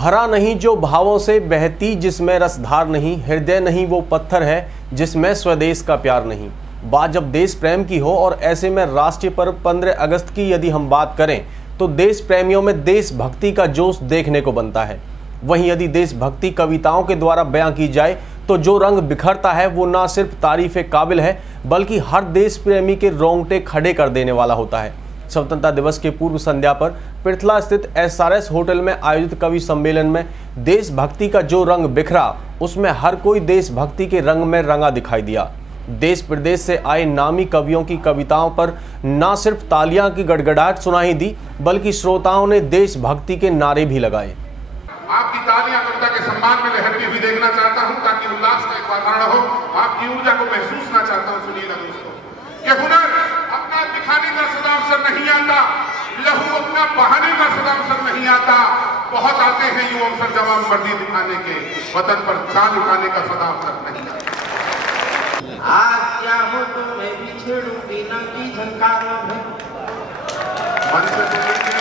भरा नहीं जो भावों से बहती जिसमें रसधार नहीं, हृदय नहीं वो पत्थर है जिसमें स्वदेश का प्यार नहीं। बात जब देश प्रेम की हो और ऐसे में राष्ट्रीय पर्व 15 अगस्त की यदि हम बात करें तो देश प्रेमियों में देशभक्ति का जोश देखने को बनता है। वहीं यदि देशभक्ति कविताओं के द्वारा बयां की जाए तो जो रंग बिखरता है वो ना सिर्फ तारीफ़े काबिल है बल्कि हर देश प्रेमी के रोंगटे खड़े कर देने वाला होता है। स्वतंत्रता दिवस के पूर्व संध्या पर पृथला स्थित SRS होटल में आयोजित कवि सम्मेलन में देशभक्ति का जो रंग बिखरा उसमें हर कोई देशभक्ति के रंग में रंगा दिखाई दिया। देश प्रदेश से आए नामी कवियों की कविताओं पर न सिर्फ तालियां की गड़गड़ाहट सुनाई दी बल्कि श्रोताओं ने देशभक्ति के नारे भी लगाए। आपकी तालियां कविता के सम्मान में लहरती हुई देखना चाहता हूं ताकि उल्लास का एक वातावरण हो। आपकी ऊर्जा को महसूस ना चाहता हूं। सुनिएगा दोस्तों, ये हुनर अपना दिखाने का सदा अवसर नहीं आता, लहू अपना बहाने का सदा अवसर नहीं आता। बहुत आते हैं यूं अवसर जवाब वर्दी दिखाने के, वतन पर चाल उठाने का सदा अवसर नहीं आता। आज क्या हो तो मैं बिछड़ू बिना की झंकारों में। मन से सुनेंगे।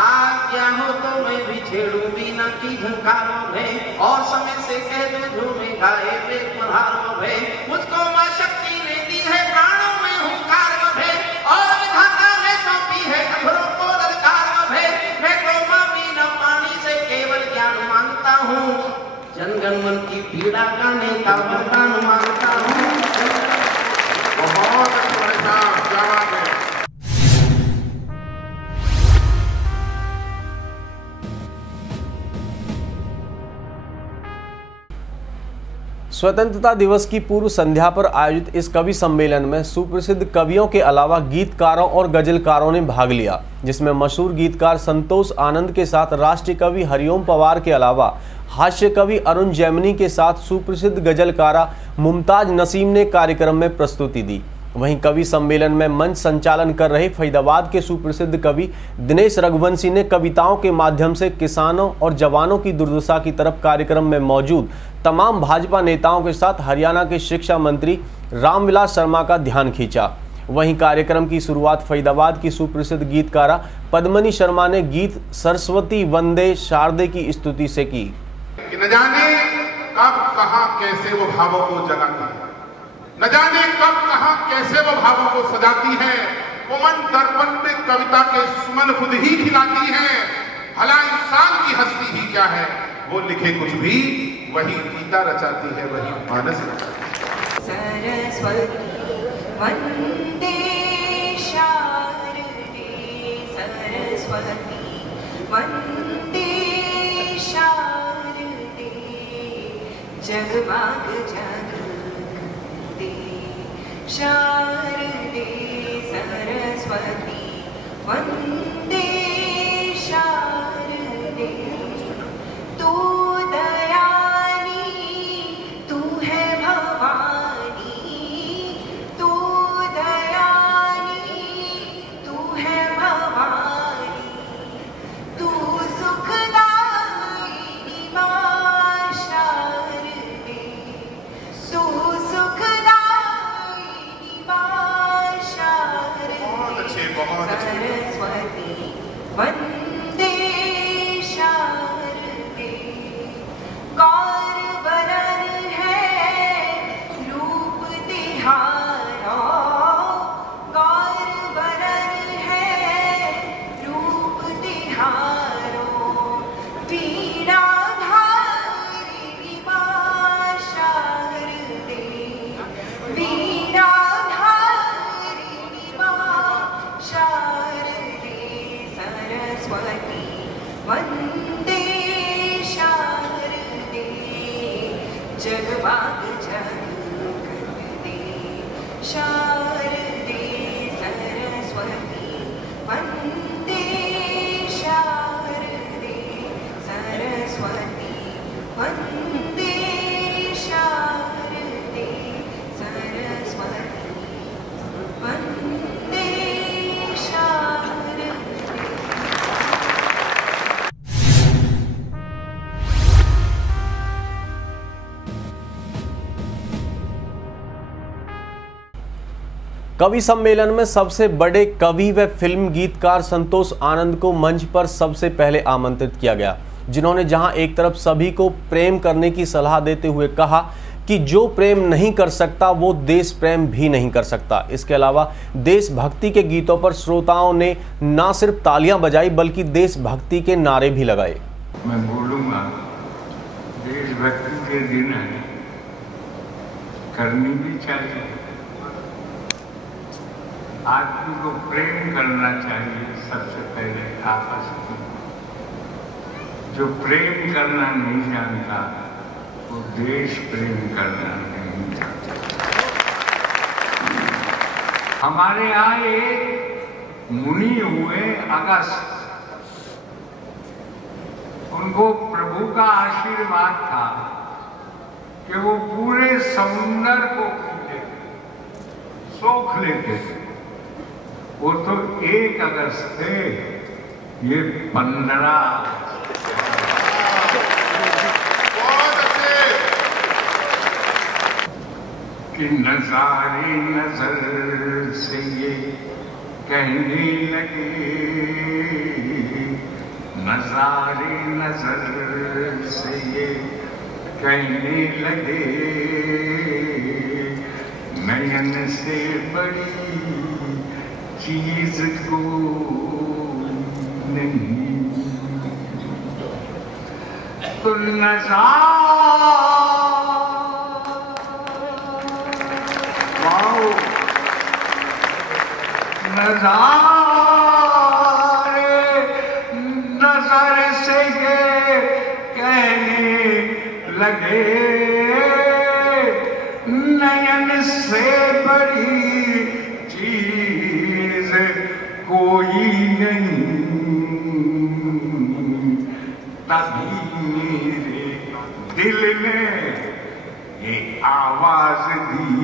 आज क्या हो तो मैं बिछड़ू बिना की झंकारों में और समय से कह दो झूमे गाए पेट पधारों में। मुझको मां शक्ति ने दी है प्राणों में हुंकार में और विधाता ने सौंपी है अधरों को ललकार में। मैं तो मां बिना पानी से केवल ज्ञान मांगता हूँ, जनगण मन की पीड़ा गाने का वरदान मांगता हूँ। बहुत अच्छा, क्या बात है। स्वतंत्रता दिवस की पूर्व संध्या पर आयोजित इस कवि सम्मेलन में सुप्रसिद्ध कवियों के अलावा गीतकारों और गजलकारों ने भाग लिया, जिसमें मशहूर गीतकार संतोष आनंद के साथ राष्ट्रीय कवि हरिओम पवार के अलावा हास्य कवि अरुण जैमिनी के साथ सुप्रसिद्ध गजलकारा मुमताज नसीम ने कार्यक्रम में प्रस्तुति दी। वहीं कवि सम्मेलन में मंच संचालन कर रहे फरीदाबाद के सुप्रसिद्ध कवि दिनेश रघुवंशी ने कविताओं के माध्यम से किसानों और जवानों की दुर्दशा की तरफ कार्यक्रम में मौजूद तमाम भाजपा नेताओं के साथ हरियाणा के शिक्षा मंत्री रामविलास शर्मा का ध्यान खींचा। वहीं कार्यक्रम की शुरुआत फरीदाबाद की सुप्रसिद्ध गीतकारा पद्मनी शर्मा ने गीत सरस्वती वंदे शारदे की स्तुति से की। न जाने कब कहां कैसे वो भावों को जगाती है, न जाने कब कहां कैसे वो भावों को सजाती है। वो मन दर्पण में कविता के सुमन खुद ही खिलाती है। भला इंसान की हस्ती ही क्या है, वो लिखे कुछ भी वही गीता रचाती है, वही मानस रचाती है। सरस्वती वंदे शारदे, सरस्वती वंदे शारदे, जगमाग जगते शारदे, सरस्वती वंदे शारदे। तू दयानी तू है भवानी, तू दयानी तू है भवानी, तू सुखदायिनी मां शारदे, तू सुखदायिनी मां शारदे। सरस्वती वंदे शारदे। गौर वरन है रूप तिहारा, गौर वरन है रूप तिहारो, वीणा धारिणी मां शारदे, वीणा धारिणी मां शारदे। सरस्वती वंदे शारदे, जगमाग जगते शारदे, सरस्वती वंदे शारदे, सरस्वती वंदे शारदे, सरस्वती वंदे शारदे। कवि सम्मेलन में सबसे बड़े कवि व फिल्म गीतकार संतोष आनंद को मंच पर सबसे पहले आमंत्रित किया गया, जिन्होंने जहां एक तरफ सभी को प्रेम करने की सलाह देते हुए कहा कि जो प्रेम नहीं कर सकता वो देश प्रेम भी नहीं कर सकता। इसके अलावा देशभक्ति के गीतों पर श्रोताओं ने न सिर्फ तालियां बजाई बल्कि देशभक्ति के नारे भी लगाए। मैं बोलूंगा देशभक्ति के दिन है, करनी भी चाहिए। आदमी को प्रेम करना चाहिए सबसे पहले आपस में। जो प्रेम करना नहीं जानता वो देश प्रेम करना नहीं जानता। हमारे यहाँ एक मुनि हुए अगस्त, उनको प्रभु का आशीर्वाद था कि वो पूरे समुंदर को सोख लेते थे। वो तो 1 अगस्त थे, ये 15 कि नजारे नजर से ये कहने लगे, नजारे नजर से ये कहने लगे, नयन से बड़ी चीज को नहीं, तो नजर से ये कहने लगे, नयन से बड़ी चीज कोई नहीं। तभी मेरे दिल ने ये आवाज दी,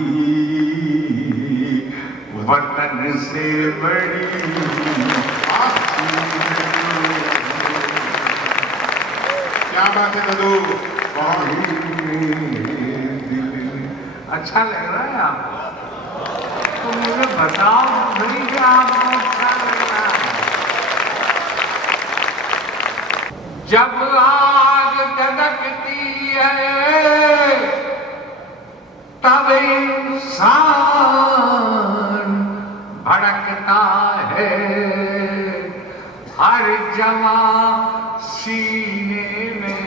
वतन से बड़ी क्या बात है ददू, अच्छा लग रहा है आपको? तो मुझे बताओ भाई कि आपको अच्छा लग रहा है? जब आग धधकती है तब इंसान भड़कता है, हर जवां सीने में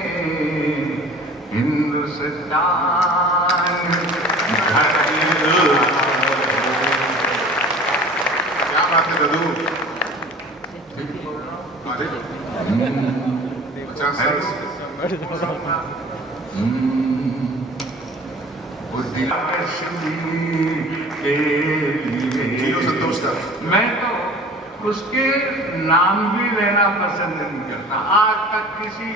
हिंदुस्तान क्या बात है ददू, 50 साल जियो संतोष का मैं तो उसके नाम भी लेना पसंद नहीं करता। आज तक किसी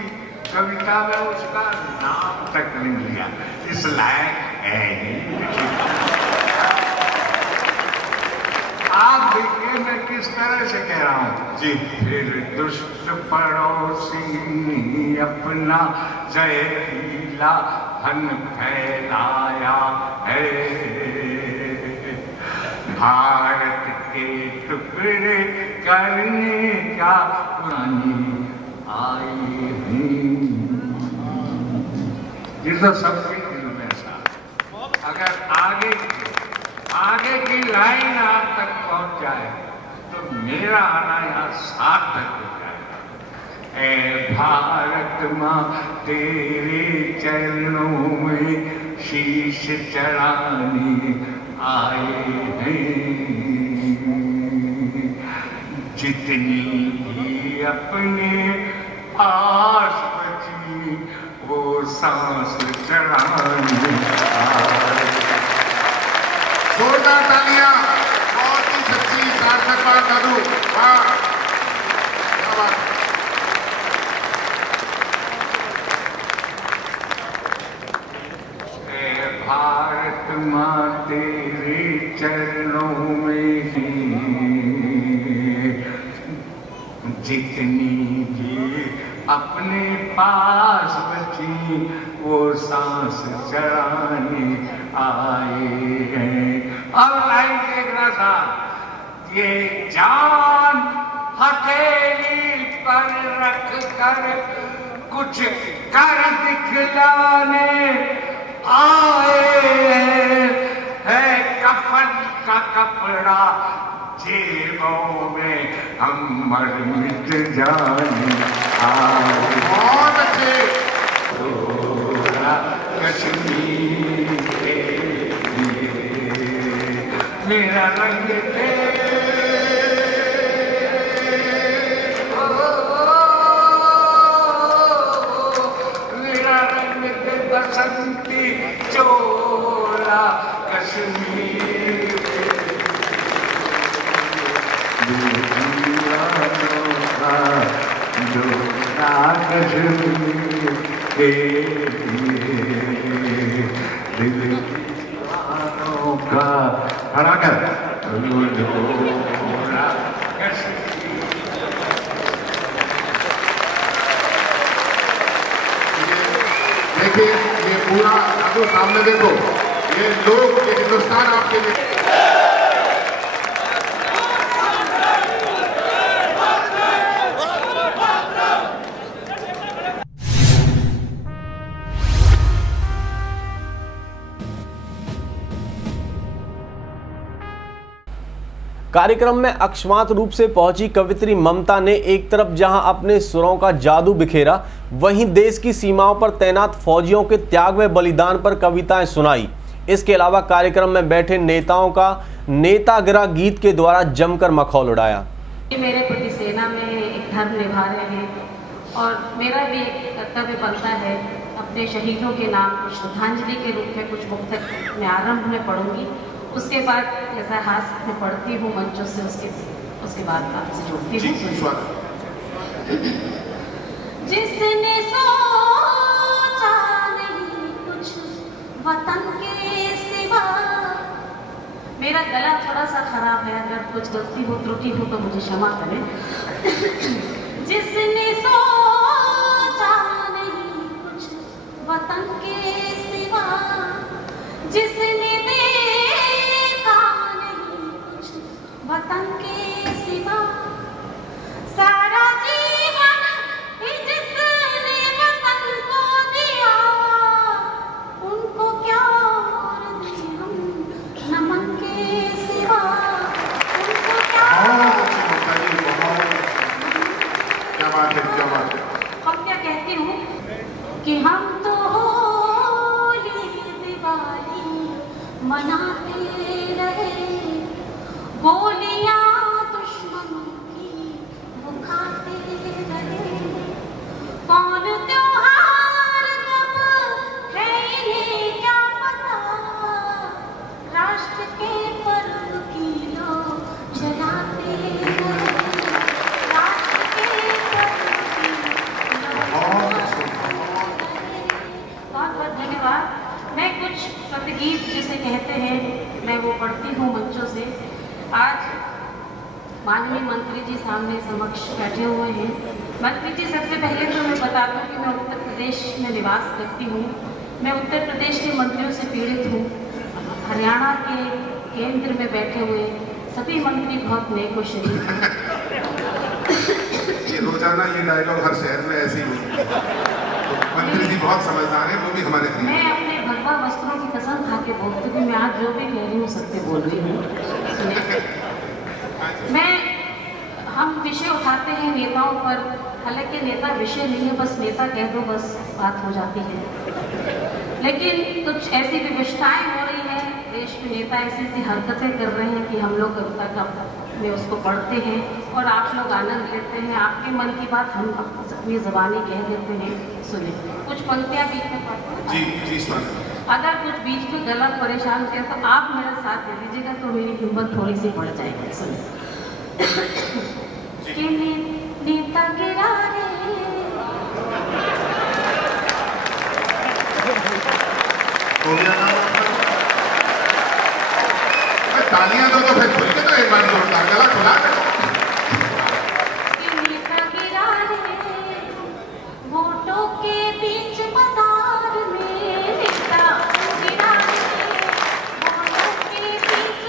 कविता में उसका नाम तक नहीं लिया, इस लायक है नहीं। आप देखिए मैं किस तरह से कह रहा हूँ जी। फिर दुष्ट पड़ोसी अपना जहरीला धन फैलाया है, भारत के टुकड़े करने का पुरानी आई हैं। ये तो सबके दिल में था। अगर आगे की लाइन आप तक पहुंच जाए तो मेरा आना यहाँ सार्थक हो जाएगा। ऐ भारत माँ तेरे चरणों में शीश चढ़ाने आए हैं, जितनी भी अपने आस बची वो सांस चढ़ाने आए। जोरदार तालियां, बहुत ही सच्ची सार्थक बात ददू, वाह क्या बात। भारत माँ तेरे चरणों में जितनी भी अपने पास बची वो सांस चढ़ाने आए हैं, और लाइन देखना साहब, ये जान हथेली पर रख कर कुछ कर दिखलाने आए है, कफन का कपड़ा जेबों में हम मर मिट जाने आए। बहुत अच्छे। कश्मीर के लिए मेरा रंग मेरा रंग बसंती चोला कश्मीर कश्मीर के दिल दीवानों का खड़ा कर देखिए ये पूरा जादू सामने देखो, ये लोग, ये हिंदुस्तान आपके लिए। कार्यक्रम में अकस्मात रूप से पहुंची कवित्री ममता ने एक तरफ जहां अपने सुरों का जादू बिखेरा, वहीं देश की सीमाओं पर तैनात फौजियों के त्याग व बलिदान पर कविताएं सुनाई। इसके अलावा कार्यक्रम में बैठे नेताओं का नेतागिरा गीत के द्वारा जमकर मखौल उड़ाया। मेरे प्रति सेना में एक धर्म निभा रहे हैं और मेरा भी एक कर्तव्य बनता है, अपने शहीदों के नाम को श्रद्धांजलि के रूप में कुछ मुक्तक मैं आरंभ में पढ़ूंगी, उसके बाद जैसा हाथ में पढ़ती हूँ मंचों से, उसके बाद आपसे जुड़ती हूँ। जिसने सोचा नहीं कुछ वतन के सिवा, मेरा गला थोड़ा सा खराब है, अगर कुछ गलती हो त्रुटि हो तो मुझे क्षमा करें। जिसने सोचा नहीं कुछ वतन के सिवा, जिसने वतन के सिवा, सारा जीवन ही जिसने वतन को दिया, उनको क्या और दें हम नमन के सिवा, उनको क्या। क्या बात है, क्या बात है। अब क्या कहती हूँ कि हम तो होली दिवाली मनाते रहे, गोलियां दुश्मनों की वो खाते रहे, कौन त्योहार कब है इन्हें क्या पता, राष्ट्र के पर्व की लोग जलाते रहे, राष्ट्र के पर्व की लोग बहुत बहुत धन्यवाद। मैं कुछ प्रतिगीत जिसे कहते हैं मैं वो पढ़ती हूँ मंचों से। आज माननीय मंत्री जी सामने समक्ष बैठे हुए हैं। मंत्री जी, सबसे पहले तो मैं बता दूं कि मैं उत्तर प्रदेश में निवास करती हूँ। मैं उत्तर प्रदेश के मंत्रियों से पीड़ित हूँ। हरियाणा के केंद्र में बैठे हुए सभी मंत्री बहुत नेक और शरीफ हैं। ये रोजाना ये डायलॉग हर शहर में ऐसे ही होता है। तो मंत्री जी बहुत समझदार हैं, वो भी हमारे लिए। मैं अपने भगवा वस्त्रों की कसम खा के बोलती हूँ, मैं आज जो भी कह रही हूँ सत्य बोल रही हूँ। हम विषय उठाते हैं नेताओं पर, हालांकि नेता विषय नहीं है, बस नेता कह दो बस बात हो जाती है। लेकिन कुछ ऐसी विवशताएं हो रही है देश में, नेता ऐसी ऐसी हरकतें कर रहे हैं कि हम लोग कविता का में उसको पढ़ते हैं और आप लोग आनंद लेते हैं। आपके मन की बात हम अपनी ज़बानी कह देते हैं। सुनिए कुछ पंक्तियाँ बीच में पढ़ते हैं। जी अगर कुछ बीच में गला परेशान किया तो आप मेरा साथ दे दीजिएगा तो मेरी हिम्मत थोड़ी सी बढ़ जाएगी। सुनिए कि नेता गिरा रे, तालियां दो तो फिर खुल के तो एक बार जोरदार गला खुला दे। नेता गिरा रे वोटों के बीच बाजार में, नेता गिरा रे वोटों के बीच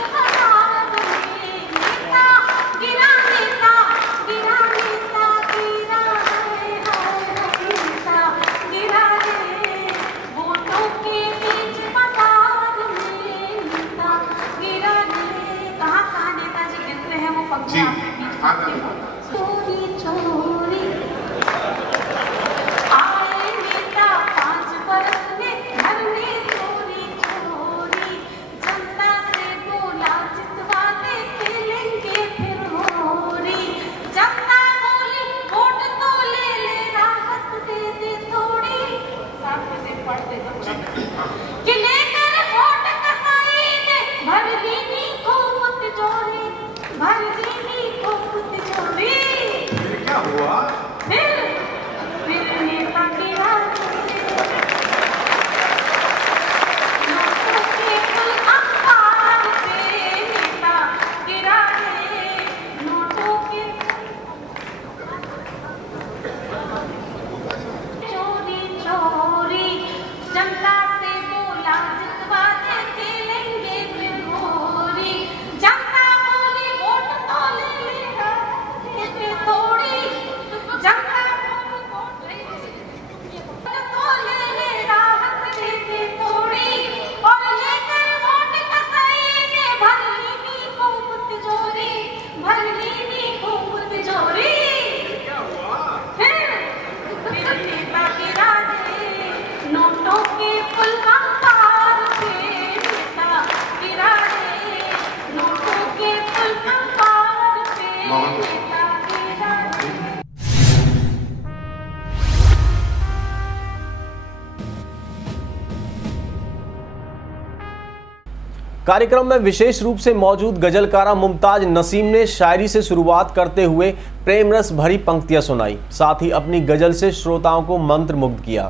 कार्यक्रम में विशेष रूप से मौजूद गजलकारा मुमताज नसीम ने शायरी से शुरुआत करते हुए प्रेम रस भरी पंक्तियां सुनाई, साथ ही अपनी गजल से श्रोताओं को मंत्रमुग्ध किया।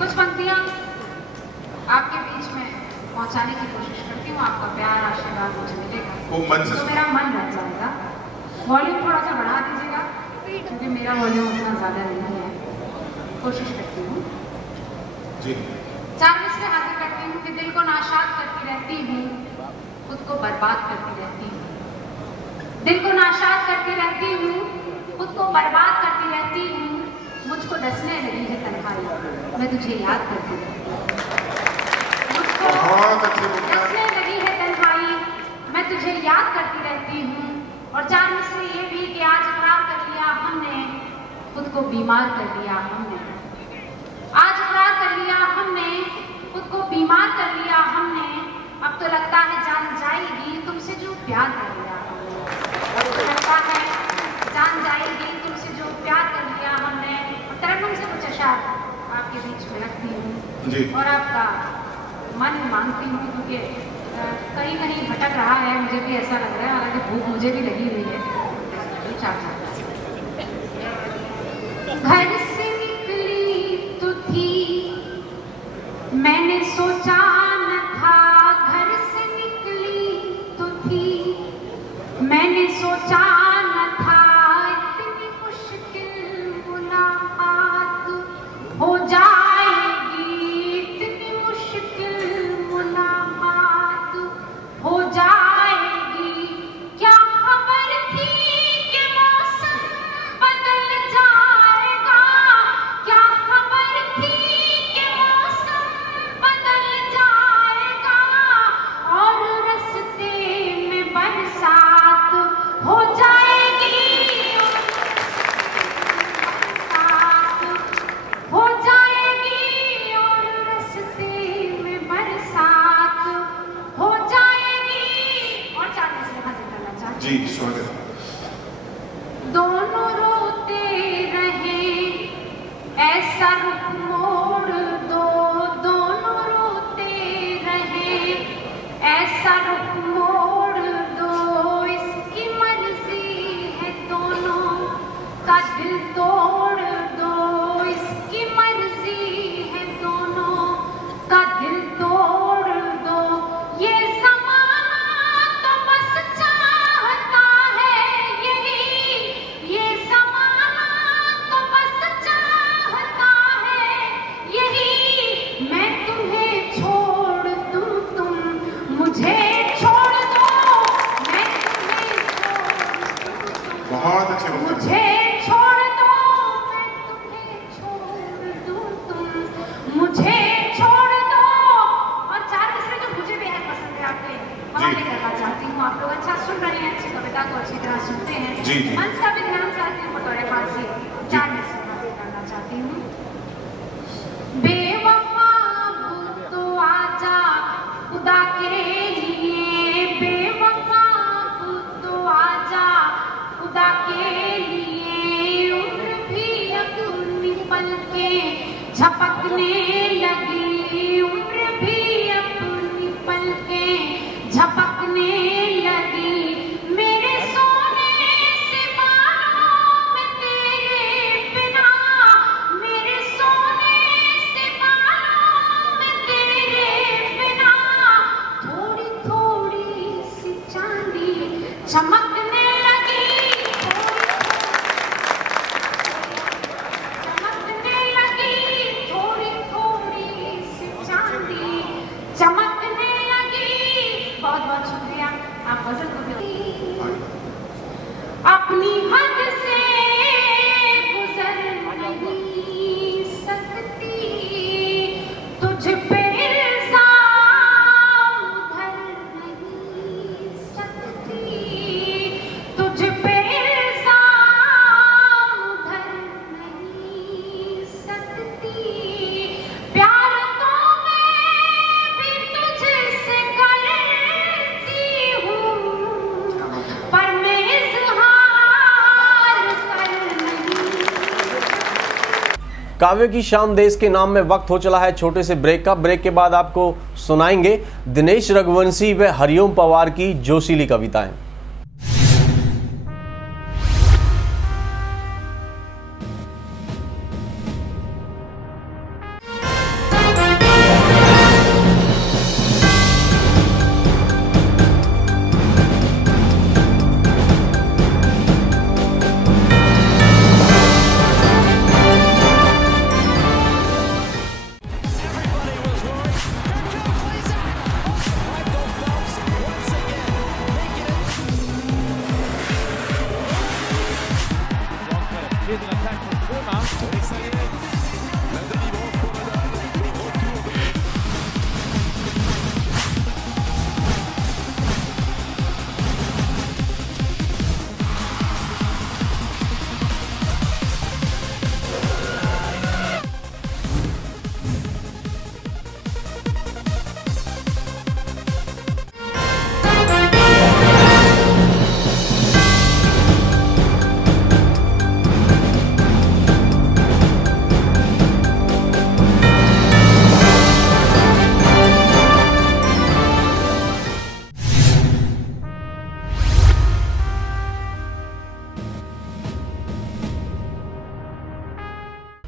कुछ पंक्तियां आपके बीच में पहुंचाने की कोशिश करती हूँ। आपका प्यार आशीर्वाद मुझे मिलेगा तो मेरा मन बन जाएगा। वॉल्यूम थोड़ा सा बढ़ा दीजिएगा क्योंकि मेरा वॉल्यूम उतना ज़्यादा नहीं है। कोशिश करती हूँ। चार मिसरे हाजिर करती हूँ कि दिल को नाशाद करती रहती हूँ, खुद को बर्बाद करती रहती हूँ। दिल को नाशाद करती रहती हूँ, खुद को बर्बाद करती रहती हूँ। मुझको डसने लगी है तन्हाई, मैं तुझे याद करती रहती हूँ। मुझको डसने लगी है तन्हाई, मैं तुझे याद करती रहती हूँ। और चार मिसरे ये भी कि आज इकरार कर लिया हमने, खुद को बीमार कर लिया हमने। आज इकरार कर लिया हमने, खुद को बीमार कर लिया हमने। अब तो लगता है जान जाएगी तुमसे जो प्यार कर लिया हमने। अब तो लगता है जान जाएगी तुमसे जो प्यार कर लिया हमने। तरन्नुम से कुछ अशार आपके बीच में रखती हूँ और आपका मन मांगती हूँ क्योंकि कहीं कहीं भटक रहा है, मुझे भी ऐसा लग रहा है, हालांकि भूख मुझे भी लगी हुई है। घर से निकली तो थी, मैंने सोचा न था। घर से निकली तो थी, मैंने सोचा न था। इतनी मुश्किल मुलाकात हो जाएगी, इतनी मुश्किल मुलाकात हो जाएगी। क्या खबर थी कि मौसम बदल जाएगा। काव्य की शाम देश के नाम में वक्त हो चला है छोटे से ब्रेक का। ब्रेक के बाद आपको सुनाएंगे दिनेश रघुवंशी व हरिओम पवार की जोशीली कविताएं।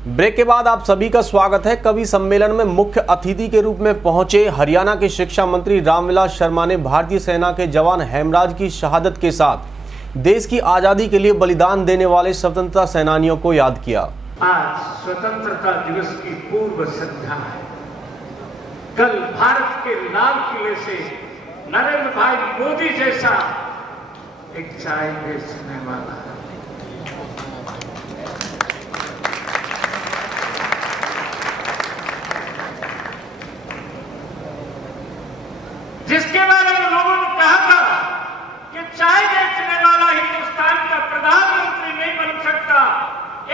ब्रेक के बाद आप सभी का स्वागत है। कवि सम्मेलन में मुख्य अतिथि के रूप में पहुंचे हरियाणा के शिक्षा मंत्री रामविलास शर्मा ने भारतीय सेना के जवान हेमराज की शहादत के साथ देश की आजादी के लिए बलिदान देने वाले स्वतंत्रता सेनानियों को याद किया। आज स्वतंत्रता दिवस की पूर्व संध्या है। कल भारत के लाल किले से नरेंद्र भाई मोदी जैसा एक चाय बेचने वाला है, जिसके बारे में लोगों ने कहा था कि चाय बेचने वाला हिंदुस्तान का प्रधानमंत्री नहीं बन सकता,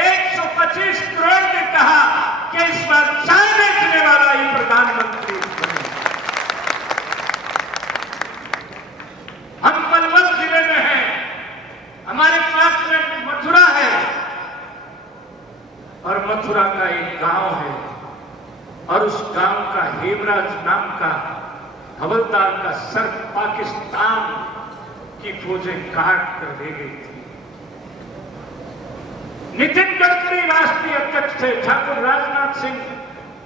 125 करोड़ ने कहा कि इस बार चाय बेचने वाला ही प्रधानमंत्री बने। हम पलवल जिले में हैं, हमारे पास में मथुरा है और मथुरा का एक गांव है और उस गांव का हेमराज नाम का हवलदार का सर पाकिस्तान की फौजें काट कर ले गई थी। नितिन गडकरी राष्ट्रीय अध्यक्ष थे, ठाकुर राजनाथ सिंह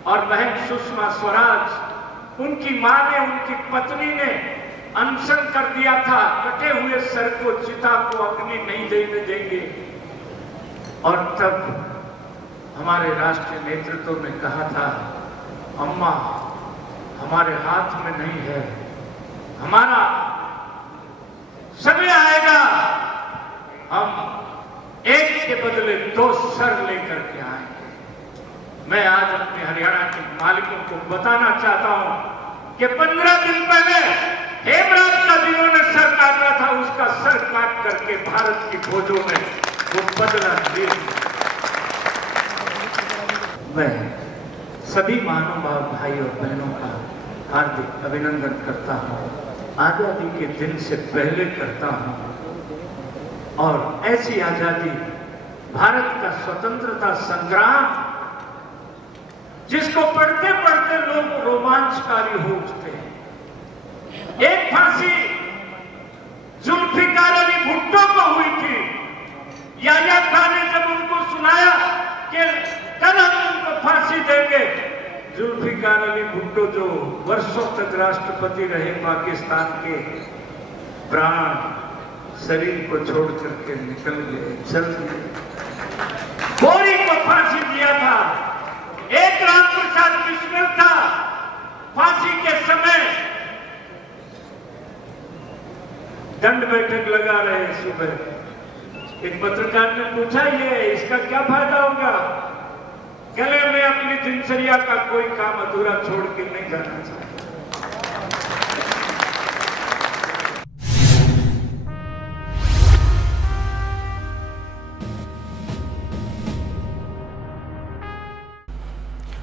और बहन सुषमा स्वराज, उनकी मां ने, उनकी पत्नी ने अनशन कर दिया था, कटे हुए सर को, चिता को अग्नि नहीं देने देंगे। और तब हमारे राष्ट्रीय नेतृत्व ने कहा था, अम्मा हमारे हाथ में नहीं है, हमारा समय आएगा, हम एक के बदले 2 सर लेकर के आएंगे। मैं आज अपने हरियाणा के मालिकों को बताना चाहता हूं कि 15 दिन पहले हेमराज का जिन्होंने सर काटा था, उसका सर काट करके भारत की फौजों में वो बदला ले। मैं सभी महानुभाव भाई और बहनों का हार्दिक अभिनंदन करता हूं, आजादी के दिन से पहले करता हूं। और ऐसी आजादी, भारत का स्वतंत्रता संग्राम, जिसको पढ़ते पढ़ते लोग रोमांचकारी हो उठते हैं। एक फांसी जुल्फिकार अली भुट्टो को हुई थी। याह्या खान ने जब उनको सुनाया कि कल हम उनको फांसी देंगे, जुल्फिकार अली भुट्टो जो वर्षों तक राष्ट्रपति रहे पाकिस्तान के, प्राण शरीर को छोड़ करके निकल गए, चल गए। गोरी को फांसी दिया था, एक राम प्रसाद बिस्मिल था, फांसी के समय दंड बैठक लगा रहे सुबह। एक पत्रकार ने पूछा, ये इसका क्या फायदा होगा? कहले मैं अपनी दिनचर्या का कोई काम अधूरा छोड़ के नहीं जाना चाहता।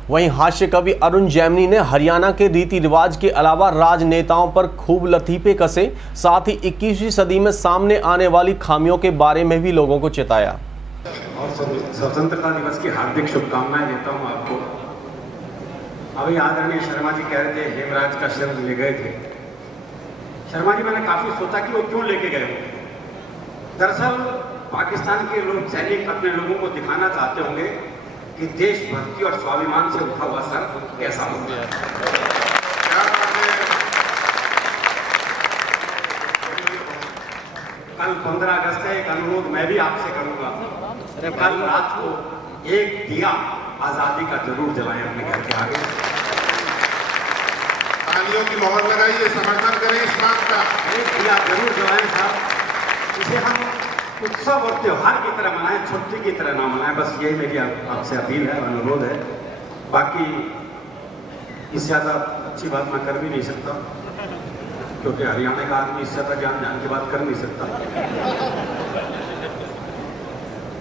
वहीं हास्य कवि अरुण जैमिनी ने हरियाणा के रीति रिवाज के अलावा राजनेताओं पर खूब लतीफे कसे, साथ ही 21वीं सदी में सामने आने वाली खामियों के बारे में भी लोगों को चेताया। और स्वतंत्रता दिवस की हार्दिक शुभकामनाएं देता हूं आपको। अभी आदरणीय शर्मा जी कह रहे थे हेमराज का शब्द ले गए थे। शर्मा जी, मैंने काफी सोचा कि वो क्यों लेके गए होंगे। दरअसल पाकिस्तान के लोग सैनिक अपने लोगों को दिखाना चाहते होंगे कि देशभक्ति और स्वाभिमान से उठा हुआ सर कैसा होता है। कल 15 अगस्त है, एक अनुरोध मैं भी आपसे करूंगा, कल रात को एक दिया आजादी का जरूर जलाएं अपने घर के आगे। तालियों की मोहर लगाइए, समर्थन करें इस बात का। एक दिया जरूर जलाएं साहब, इसे हम उत्सव और त्योहार की तरह मनाएं, छुट्टी की तरह ना मनाएं। बस यही मेरी आपसे अपील है, अनुरोध है। बाकी इससे ज्यादा अच्छी बात मैं कर भी नहीं सकता, क्योंकि हरियाणा का आदमी इससे ज्यादा ज्ञान की बात कर नहीं सकता।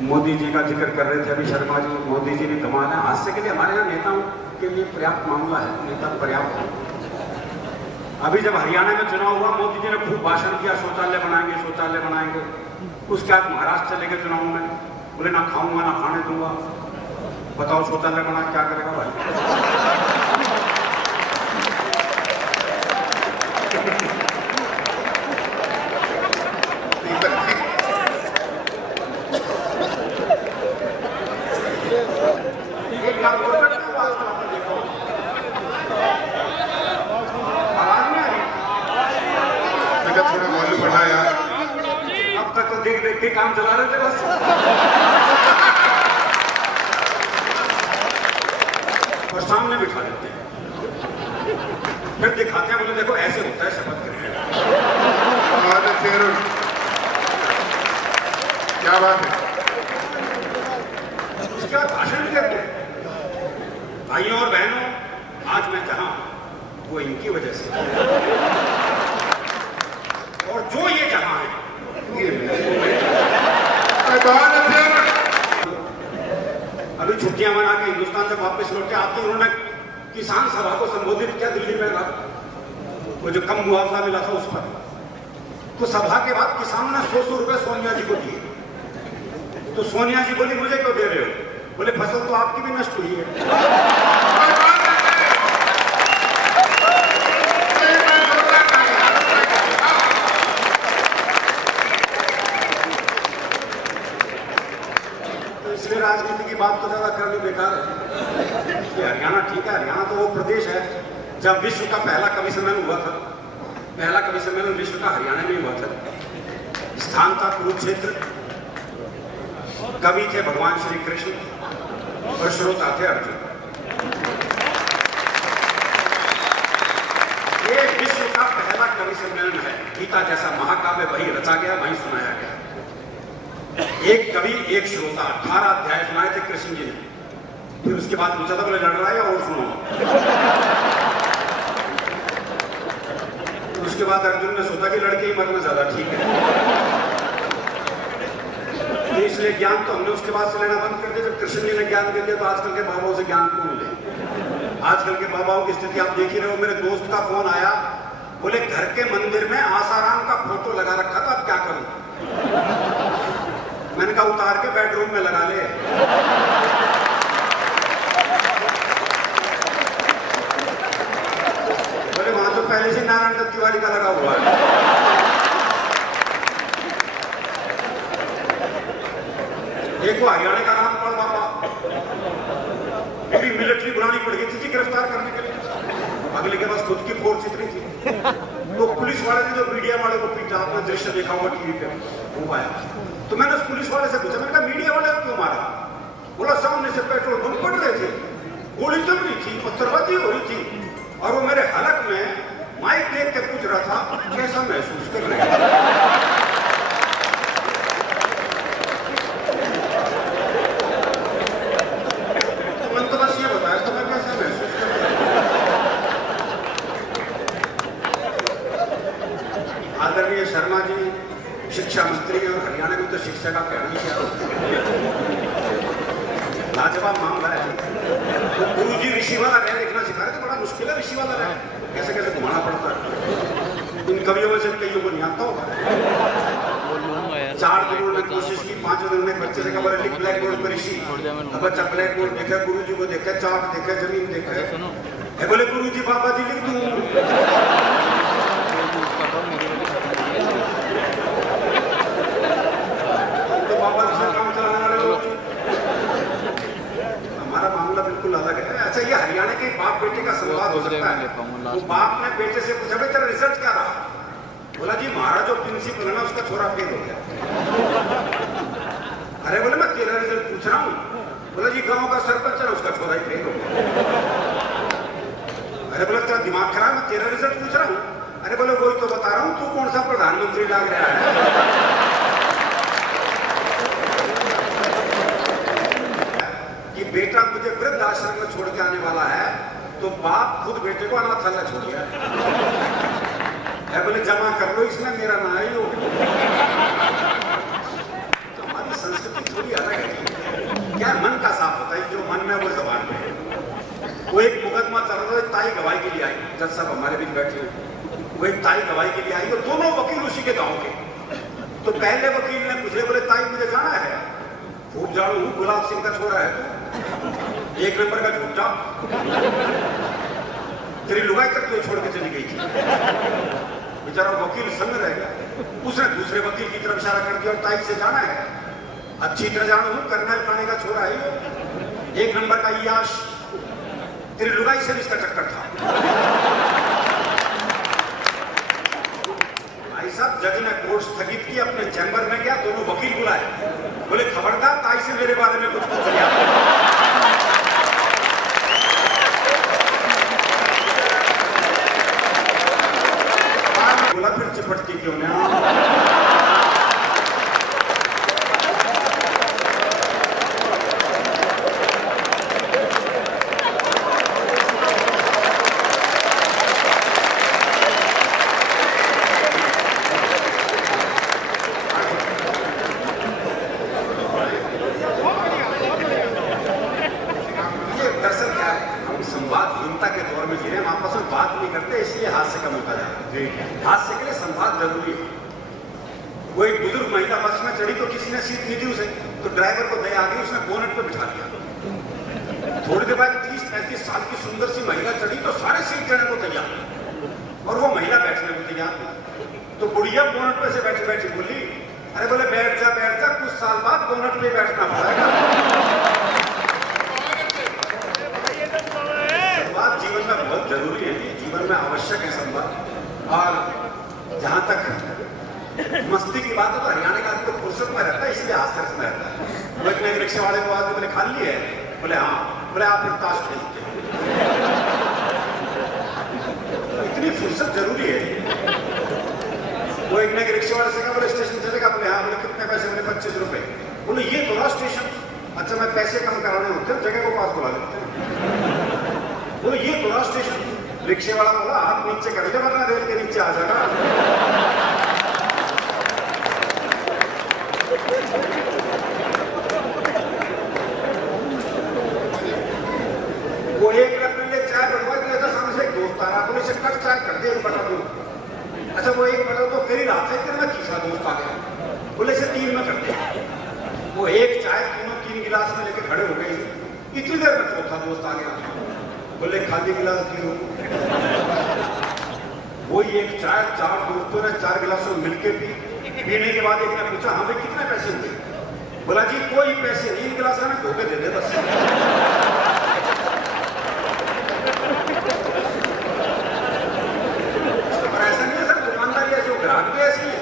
मोदी जी का जिक्र कर रहे थे अभी शर्मा जी, मोदी जी भी कमाल है। हास्य के लिए हमारे यहाँ नेताओं के लिए पर्याप्त मामला है, नेता पर्याप्त है। अभी जब हरियाणा में चुनाव हुआ, मोदी जी ने खूब भाषण किया, शौचालय बनाएंगे, शौचालय बनाएंगे। उसके बाद महाराष्ट्र चले गए चुनाव में, बोले ना खाऊंगा ना खाने दूंगा। बताओ शौचालय बना क्या करेगा भाई। के काम चला रहे थे बस। और सामने बिठा देते हैं, फिर दिखाते हैं, बोले देखो ऐसे होता है शपथ ग्रहण। क्या बात है। उसके बाद भाषण भी देते हैं। भाइयों और बहनों, आज मैं जहां वो इनकी वजह से, और जो ये जहां है अभी छुट्टियां मना के हिंदुस्तान से वापस लौट के आते उन्होंने किसान सभा को संबोधित किया दिल्ली में। वो जो कम मुआवजा मिला था उस पर, तो सभा के बाद किसानों ने 100 रुपए सोनिया जी को दिए। तो सोनिया जी बोली मुझे क्यों दे रहे हो? बोले फसल तो आपकी भी नष्ट हुई है। राजनीति की बात तो ज्यादा करनी बेकार है। कि हरियाणा ठीक है, हरियाणा तो वो प्रदेश है जब विश्व का पहला कवि सम्मेलन हुआ था। पहला कवि सम्मेलन विश्व का हरियाणा में हुआ था। स्थान था कुरुक्षेत्र, कवि थे भगवान श्री कृष्ण और श्रोता थे अर्जुन। ये विश्व का पहला कवि सम्मेलन है। गीता जैसा महाकाव्य वही रचा गया, वही सुनाया गया। एक कवि एक श्रोता, 18 अध्याय सुनाए थे कृष्ण जी ने। फिर उसके बाद पूछा था बोले लड़ रहा है और सुनो। उसके बाद अर्जुन ने सोचा कि लड़के ही मरना ज्यादा ठीक है। तो इसलिए ज्ञान तो हमने उसके बाद से लेना बंद कर दिया। जब कृष्ण जी ने ज्ञान दे दिया तो आजकल के बाबाओं से ज्ञान कौन ले। आजकल के बाबाओं की स्थिति आप देख ही रहे हो। मेरे दोस्त का फोन आया, बोले घर के मंदिर में आसाराम का फोटो लगा रखा था, अब क्या करूं? मैंने कहा उतार के बेडरूम में लगा ले। बोले वहां तो पहले से नारायण दत्त तिवारी का लगा हुआ है। एक वो हरियाणा का नाम पड़ बाबा, पूरी मिलिट्री बुलानी पड़ गई थी गिरफ्तार करने के लिए। अगले के पास खुद की फोर्स इतनी थी, तो पुलिस वाले ने जो मीडिया वाले को पीटा, आपने दृश्य देखा हुआ टीवी पे, वो आया। तो मैंने उस पुलिस वाले से पूछा, मैंने कहा मीडिया वाले क्यों मारा? बोला सामने से पेट्रोल बम पड़ रहे थे, गोली चल रही थी, पत्थरबाजी हो रही थी, और वो मेरे हलक में माइक देख के पूछ रहा था कैसा महसूस कर रहे हैं। तो मैंने तो बस ये बताया तो मैं कैसा महसूस कर रहा हूं। आदरणीय शर्मा जी शिक्षा मंत्री है, और हरियाणा में तो शिक्षा का कहना ही क्या, लाजवाब मामला है। तो गुरु जी ऋषि वाला रह लिखना सिखा रहे थे, बड़ा मुश्किल है ऋषि वाला रह, कैसे कैसे घुमाना पड़ता है। इन कवियों में से कईयों को नहीं आता होगा। 4 दिन उन्होंने कोशिश की, 5 दिन में बच्चे से कहा बोले लिख ब्लैक बोर्ड पर इसी। अब बच्चा ब्लैक बोर्ड देखा, गुरुजी को देखा, चाक देखा, जमीन देखा, है बोले गुरुजी बाबा जी लिख दूं। तो बाबा जी से काम चलाने वाले लोग, हमारा मामला बिल्कुल अलग है। अच्छा, ये हरियाणा के बाप बेटे का संवाद हो सकता है। वो बाप ने बेटे से पूछा भाई तेरा रिजल्ट क्या रहा? बोला जी महाराज जो प्रिंसिपल है ना उसका छोरा फेल हो गया। अरे बोले मैं तेरा रिजल्ट पूछ रहा हूँ। बोला जी गांव का सरपंच है उसका छोरा ही फेल हो गया। अरे बोला तेरा दिमाग खराब, मैं तेरा रिजल्ट पूछ रहा हूँ। अरे बोले वही तो बता रहा हूँ, तू कौन सा प्रधानमंत्री लग रहा है? कि बेटा मुझे वृद्ध आश्रम में छोड़ के आने वाला है, तो बाप खुद बेटे को अनाथालय छोड़ गया। है बोले जमा कर लो इसमें, मेरा ना ही हो। तो हमारी संस्कृति थोड़ी अलग है। क्या मन का साफ होता है, जो मन में वो जबान में है। वो एक मुकदमा चल रहा है, ताई गवाही के लिए आई, जज साहब हमारे बीच बैठे हुए, वो एक ताई गवाही के लिए आई और दोनों वकील उसी के गांव के। तो पहले वकील ने पूछे, बोले ताई मुझे जाना है, खूब जाड़ू हूँ, गुलाब सिंह का छोरा है तू, 1 नंबर का झूठा, तेरी लुगाई तक तो छोड़ के चली गई थी। बेचारा वकील संग रह गया। उसने दूसरे वकील की तरफ इशारा कर दिया और ताई से जाना है, अच्छी तरह जाना हूँ, कर्नल खाने का छोरा है, 1 नंबर का याश, तेरी लुगाई से भी इसका चक्कर था। भाई साहब जज ने कोर्ट स्थगित की, अपने चैम्बर में गया, दोनों वकील बुलाए, बोले खबरदार ताई से मेरे बारे में कुछ पूछ लिया। बोला फिर चिपटती क्यों ना? संवादहीनता के दौर में जी रहे हैं, आपस में बात नहीं करते, इसलिए हादसे का मौका जा रहा है। हादसे के लिए संवाद जरूरी है। वो एक बुजुर्ग महिला बस में चढ़ी तो किसी ने सीट नहीं दी उसे, तो ड्राइवर को दया आ गई, उसने बोनट पे बिठा दिया। थोड़ी देर बाद 30-35 साल की सुंदर सी महिला चढ़ी तो सारे सीट देने को तैयार और वो महिला बैठने को तैयार। तो बुढ़िया बोनट पे से बैठी बैठी बोली, अरे बोले बैठ जा कुछ साल बाद बोनट पे बैठना पड़ेगा। संवाद जीवन में बहुत जरूरी है, जीवन में आवश्यक है संवाद। और जहां तक मस्ती की बात है तो हरियाणा का आदमी तो फुर्सत में रहता है, इसलिए हास्य में रहता है। वो एक नए रिक्शे वाले को आदमी बोले खा लिए, बोले हाँ, बोले आप एक ताश खेलते हैं। इतनी फुर्सत जरूरी है। वो एक नए रिक्शे वाले से कहा बोले स्टेशन चलेगा, बोले हाँ, बोले कितने पैसे, बोले 25 रुपए। बोले ये तो स्टेशन, अच्छा मैं पैसे कम कराने होते हैं, जगह को पास बुला लेते हैं। बोले ये तो स्टेशन। रिक्शे वाला बोला हाथ नीचे कर दे वरना रेल के नीचे आ जाएगा। वो एक रत्न ले चाय बनवा दिया था, सामने से एक दोस्त आ रहा, बोले इसे कट चाय कर दे, एक बटा दो। अच्छा वो एक बटा तो कर ही रहा था, इतना तीसरा दोस्त आ गया, बोले इसे 3 में कर दे। वो एक चाय तीनों 3 गिलास में लेके खड़े हो गए। इतनी देर में चौथा दोस्त आ गया, बोले खाली गिलास क्यों? वही एक चाय 4 दोस्तों ने 4 गिलासों मिलके पी। पीने के बाद एक ने पूछा हाँ भाई कितने पैसे हुए? बोला जी कोई पैसे नहीं, इन गिलास में धोखे दे दे बस। और ऐसा नहीं है सर, दुकानदारी ऐसी, ग्राहक भी ऐसी है।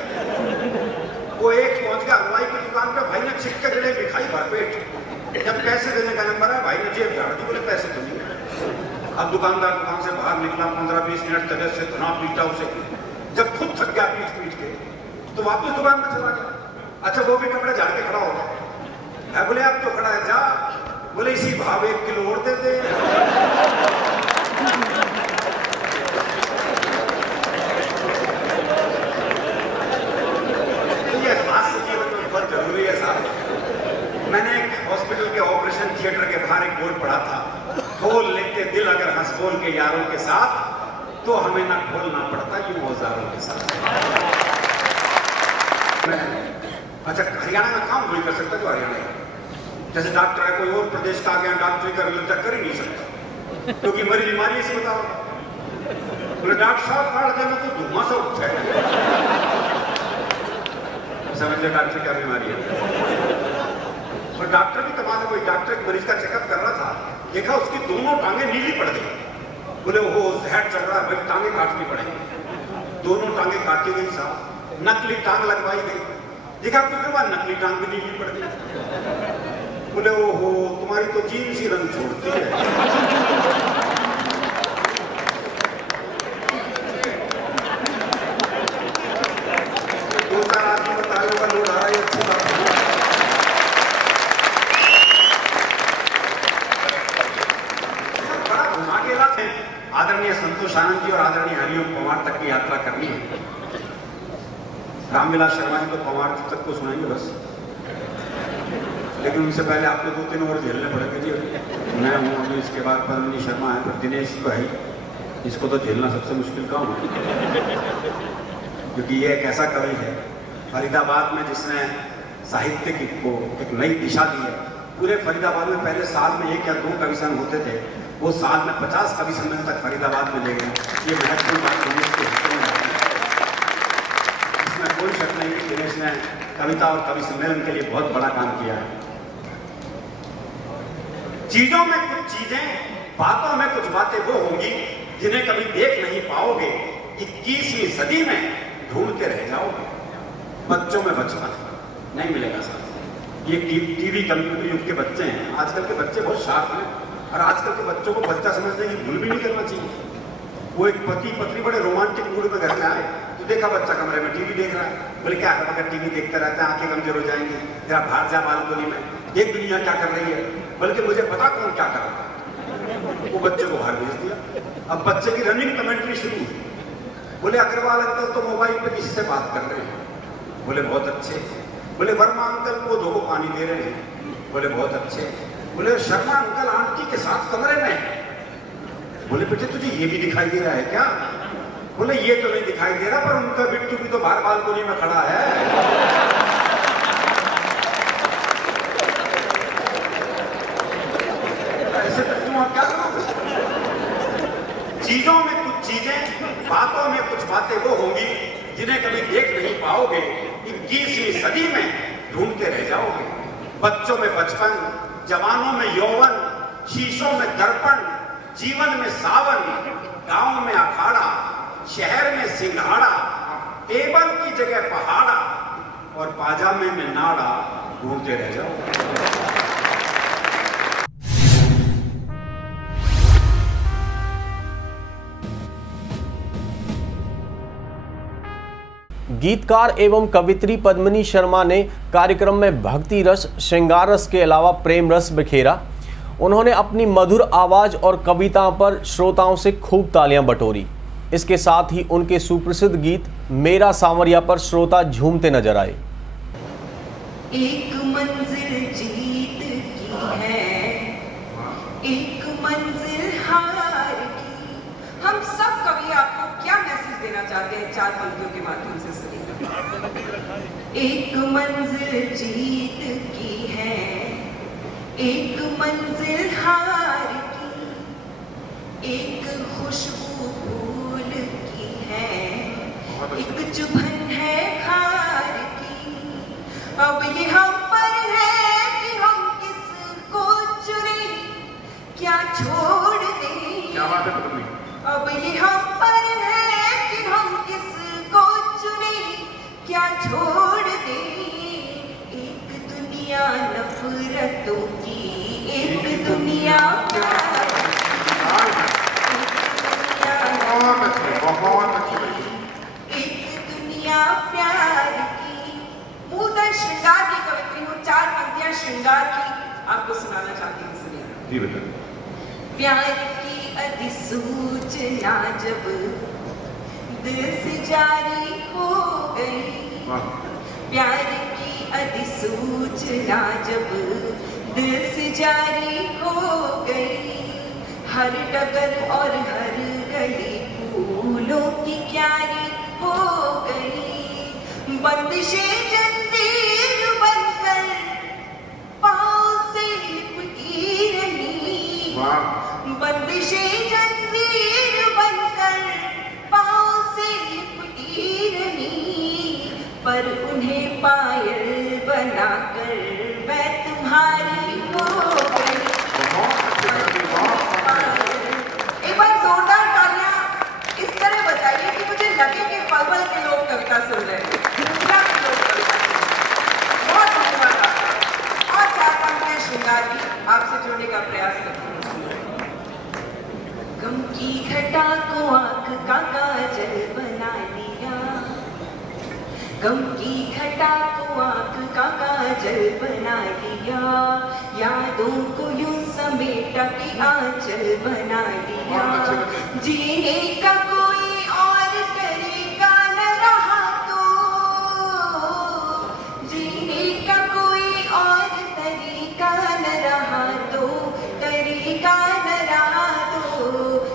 वो एक पहुंच गया हलवाई की दुकान पे, भाई ने छिक्के जलेबी खाई भरपेट। जब पैसे देने का नंबर है, भाई ने जेब झाड़ दी, बोले पैसे तो नहीं। अब दुकानदार दुकान से बाहर निकला, 15-20 मिनट तबियत से इतना पीटा उसे, जब खुद थक गया पीट के, तो वापस दुकान में चला गया। अच्छा वो भी कपड़े झाड़ के खड़ा हो गया, बोले अब तो खड़ा है जा, बोले इसी भाव 1 किलो और दे दे। ये हाथ से जीवन में बहुत जरूरी है साहब। मैंने एक हॉस्पिटल के ऑपरेशन थिएटर के बाहर एक बोर्ड पढ़ा था, खोल लेते दिल अगर हंस बोल के यारों के साथ, तो हमें ना खोलना पड़ता यूं औजारों के साथ। मैं अच्छा, हरियाणा में काम कोई कर सकता जो हरियाणा है? जैसे डॉक्टर है, कोई और प्रदेश का आ गया डॉक्टरी कर लेता, कर ही नहीं सकता, क्योंकि मेरी बीमारी से बताओ। बोले डॉक्टर साहब काट देना तो धुआं सा उठता है। समझ लो डॉक्टर क्या बीमारी है। और डॉक्टर भी कमाल है, कोई डॉक्टर एक मरीज का चेकअप कर रहा था, देखा उसकी दोनों टांगे नीली पड़ गई। बोले वो जहर चल रहा है भाई, टांगे काटनी पड़ेगी। दोनों टांगे काटी गई साहब, नकली टांग लगवाई गई, देखा कुछ देर बाद नकली टांग भी नीली पड़ गई। बोले वो हो तुम्हारी तो जीन्स ही रंग छोड़ती है। दो चार आदमी बताए होगा लोग आ रहा है, अच्छी बात है। बड़ा घुमा के लाते आदरणीय संतोष आनंद जी और आदरणीय हरिओम पवार तक की यात्रा करनी है। रामविलास शर्मा जी तो पवार जी तक को सुनाएंगे बस, लेकिन उनसे पहले आपको 2-3 और झेलने पड़ेंगे जी। मैं हूँ अभी, इसके बाद पद्मिनी शर्मा है, फिर दिनेश तो है, इसको तो झेलना सबसे मुश्किल काम है, क्योंकि ये एक ऐसा कवि है फरीदाबाद में जिसने साहित्य को एक नई दिशा दी है। पूरे फरीदाबाद में पहले साल में 1 या 2 कवि सम्मेलन होते थे, वो साल में 50 कवि सम्मेलन तक फरीदाबाद में ले गए। ये महत्वपूर्ण बात दिनेश के हिस्से में है। इसमें कोई शक नहीं कि दिनेश ने कविता और कवि सम्मेलन के लिए बहुत बड़ा काम किया है। चीजों में कुछ चीजें, बातों में कुछ बातें वो होंगी जिन्हें कभी देख नहीं पाओगे, 21वीं सदी में ढूंढते रह जाओगे। बच्चों में बचपन नहीं मिलेगा साथ। ये टीवी कंप्यूटर युग के बच्चे हैं, आजकल के बच्चे बहुत शार्प हैं, और आजकल के बच्चों को बच्चा समझने की भूल भी नहीं करना चाहिए। वो एक पति पत्नी बड़े रोमांटिक मूड में घर में आए तो देखा बच्चा कमरे में टीवी देख रहा है। बोले क्या अगर टीवी देखता रहता है आंखें कमजोर हो जाएंगी, जरा बाहर जा बालकोनी में देख दुनिया क्या कर रही है, बल्कि मुझे पता कौन क्या कर रहा है। वो बच्चे को बाहर भेज दिया। अब बच्चे की रनिंग कमेंट्री शुरू हुई। बोले अग्रवाल अंकल तो मोबाइल पे किसी से बात कर रहे हैं। बोले बहुत अच्छे। बोले वर्मा अंकल पौधों को पानी दे रहे हैं। बोले बहुत अच्छे। बोले शर्मा अंकल आंटी के साथ कमरे में है। बोले बेटे तुझे ये भी दिखाई दे रहा है क्या? बोले ये तो नहीं दिखाई दे रहा, पर उनका बिट्टू भी तो बाहर बालकोनी में खड़ा है। ऐसे बिट्टू आप क्या करोगे? चीजों में कुछ चीजें, बातों में कुछ बातें वो होंगी जिन्हें कभी देख नहीं पाओगे, 21वीं सदी में ढूंढते रह जाओगे। बच्चों में बचपन, जवानों में यौवन, शीशों में दर्पण, जीवन में सावन, गांव में अखाड़ा, शहर में सिंघाड़ा, टेबल की जगह पहाड़ा, और पाजामे में नाड़ा, ढूंढते रह जाओ। गीतकार एवं कवित्री पद्मिनी शर्मा ने कार्यक्रम में भक्ति रस, श्रृंगार रस के अलावा प्रेम रस बिखेरा। उन्होंने अपनी मधुर आवाज और कविताओं पर श्रोताओं से खूब तालियां बटोरी। इसके साथ ही उनके सुप्रसिद्ध गीत मेरा सांवरिया पर श्रोता झूमते नजर आए। एक मंजिल जीत की है, एक मंजिल हार की। हम सब कवि आपको क्या मैसेज देना चाहते हैं 4 पंक्तियों के माध्यम से सुनिए। एक मंजिल जीत की है, एक मंजिल हार की, एक खुशबू फूल की है, एक चुभन है खार की। अब ये हम पर है कि हम किसको चुने, क्या छोड़ दें। क्या बात है तुम्हें? अब ये हम पर है कि हम किसको चुने, क्या छोड़ दें। एक दुनिया नफरतों की, एक दुनिया बहुत अच्छी। एक दुनिया प्यार की। मूलतः श्रृंगार की कवित्री हूँ, 4 पंक्तियां श्रृंगार की आपको सुनाना चाहती हूँ, सुनिए। जी बेटा। प्यार की अधिसूचना जब दिल से जारी हो गई, प्यार की अधिसूचना जब दिल से जारी हो गई, हर डगर और हर गली फूलों की क्यारी हो गई। बंदिशें जंजीर बंदिशें जंजीर बनकर पाँव से लिपटी रही, पर उन्हें पायल बनाकर मैं तुम्हारी हो गई। एक बार जोरदार तालियां इस तरह बजाइए कि मुझे लगे कि पल-पल के लोग कविता सुन रहे हैं। बहुत धन्यवाद आपका। और चार पंक्तियां श्रृंगार की आपसे जोड़ने का प्रयास करती हूँ। गम की घटा को आंख का काजल बना लिया, गम की घटा को आंख का काजल बना लिया, यादों को यूं समेटा के आंचल बना लिया। जीने का कोई और तरीका न रहा तो, जीने का कोई और तरीका न रहा तो, तरीका न रहा तो,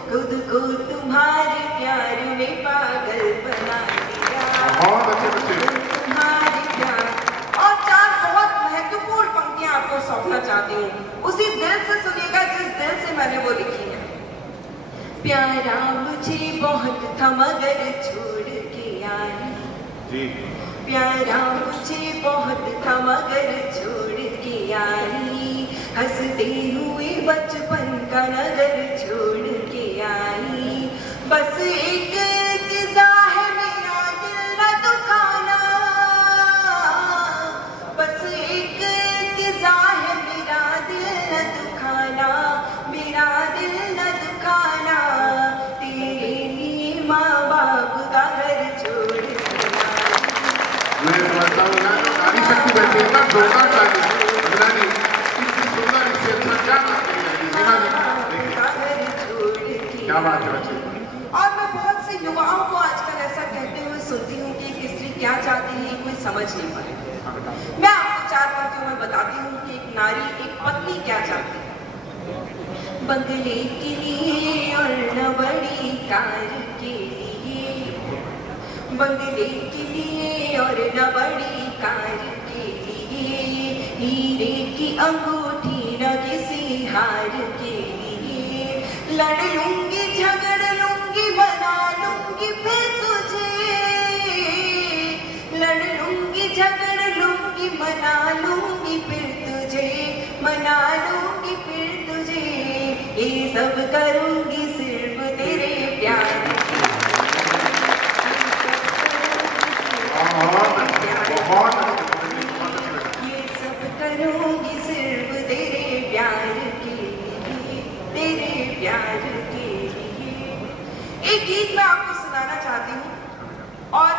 खुद को तुम्हारे प्यार में पागल बना दिया। तुम्हारे प्यार। और चार बहुत महत्वपूर्ण पंक्तियां आपको सौंपना चाहती हूँ, उसी दिल से सुनिएगा जिस दिल से मैंने वो लिखी है। प्यारा मुझे बहुत था मगर छोड़ के आई, प्यारा मुझे बहुत था मगर छोड़ के आई, हंसते हुए बचपन का नगर छोड़ के आई। बस एक इंतज़ा है मेरा दिल न दुखाना, बस एक इंतज़ा है मेरा दिल न दुखाना, मेरा दिल न दुखाना, तेरे लिए माँ बाप का घर छोड़ के आई। मैं समझता हूँ ना, नारी शक्ति बैठी है ना, जोरदार ताली। क्या बात है बच्चे। और मैं बहुत से युवाओं को आजकल ऐसा कहते हुए सुनती हूँ कि एक स्त्री क्या चाहती है कोई समझ नहीं पाए। मैं आपको चार पंक्तियों में बताती हूँ कि एक नारी, एक पत्नी क्या चाहती है। बंगले के लिए और न बड़ी कार के लिए, बंगले के लिए और न बड़ी कार के लिए, हीरे की अंगूठी न किसी हार के लिए, लड़ लूंगी झगड़ लूंगी बना लूंगी फिर तुझे, लड़ लूंगी झगड़ लूंगी मना लूंगी फिर तुझे, मना लूंगी फिर तुझे, ये सब करूंगी सिर्फ तेरे प्यार के। ये सब करूंगी सिर्फ तेरे प्यार के लिए, तेरे प्यार के लिए। एक गीत मैं आपको सुनाना चाहती हूँ और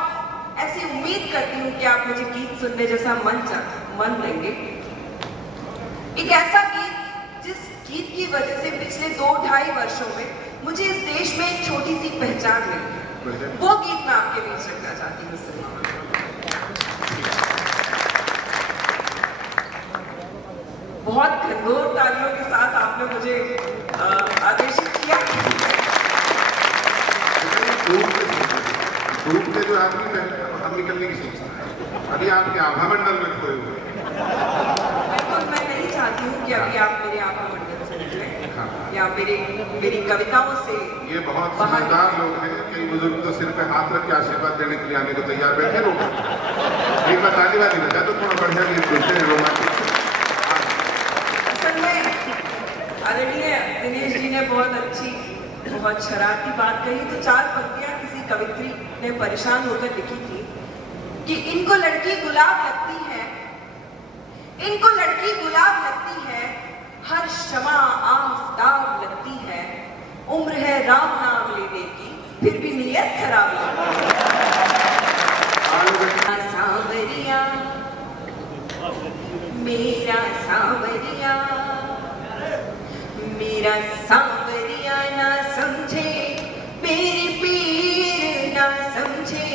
ऐसी उम्मीद करती हूँ कि आप मुझे गीत सुनने जैसा मन देंगे। एक ऐसा गीत जिस गीत की वजह से पिछले 2-2.5 वर्षों में मुझे इस देश में एक छोटी सी पहचान मिली, वो गीत मैं आपके बीच रखना चाहती हूँ। बहुत घनघोर तालियों के साथ आपने मुझे आदेशित किया। धूप में जो आदमी बाहर निकलने की सोचता है, अभी आपके आभा मंडल में खोए हुए। बिल्कुल, मैं नहीं चाहती हूँ कि अभी आप मेरे आभा मंडल से निकले या मेरी कविताओं से। ये बहुत समझदार लोग हैं, कई बुजुर्ग तो सिर पे हाथ रख के आशीर्वाद देने के लिए आने को तैयार बैठे लोग। एक बार ताली वाली बजा तो थोड़ा बढ़िया गीत सुनते हैं रोमांटिक। आदरणीय दिनेश जी ने बहुत अच्छी, बहुत शरारती बात कही। तो चार पंक्तियां किसी कवित्री ने परेशान होकर लिखी थी कि इनको लड़की गुलाब लगती है, इनको लड़की गुलाब लगती है, हर शमा आफताब लगती है, उम्र है राम नाम लेने की फिर भी नीयत खराब लगती है। सांवरिया मेरा सांवरिया, मेरा सांवरिया ना समझे, मेरी पीर ना समझे।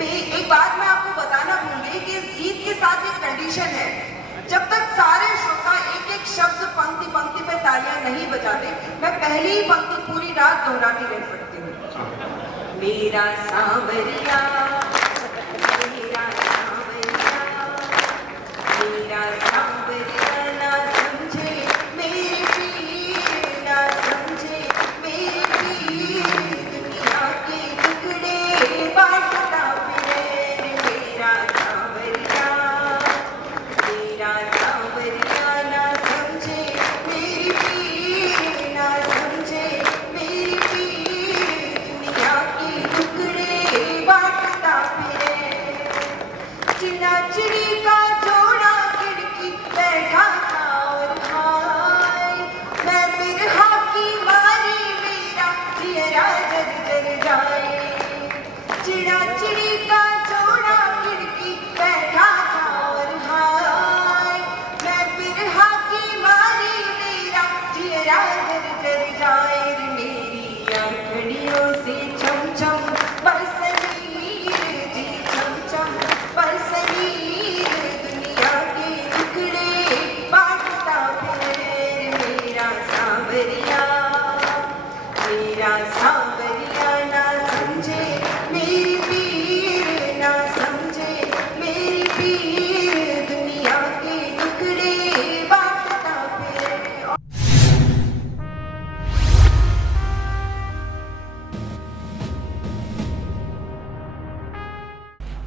एक बात मैं आपको बताना भूल गई कि इस गीत के साथ एक कंडीशन है, जब तक सारे श्रोता एक एक शब्द पंक्ति पंक्ति पे तालियां नहीं बजाते, मैं पहली ही पंक्ति पूरी रात दोहराती रह सकती हूँ। मेरा सांवरिया, मेरा सांवरिया, मेरा सांवरिया ना समझे, मेरी पीर ना मेरा सांवरिया ना समझे मेरी पीर, ना समझे मेरी पीर, दुनिया के टुकड़े बांटता फिरे।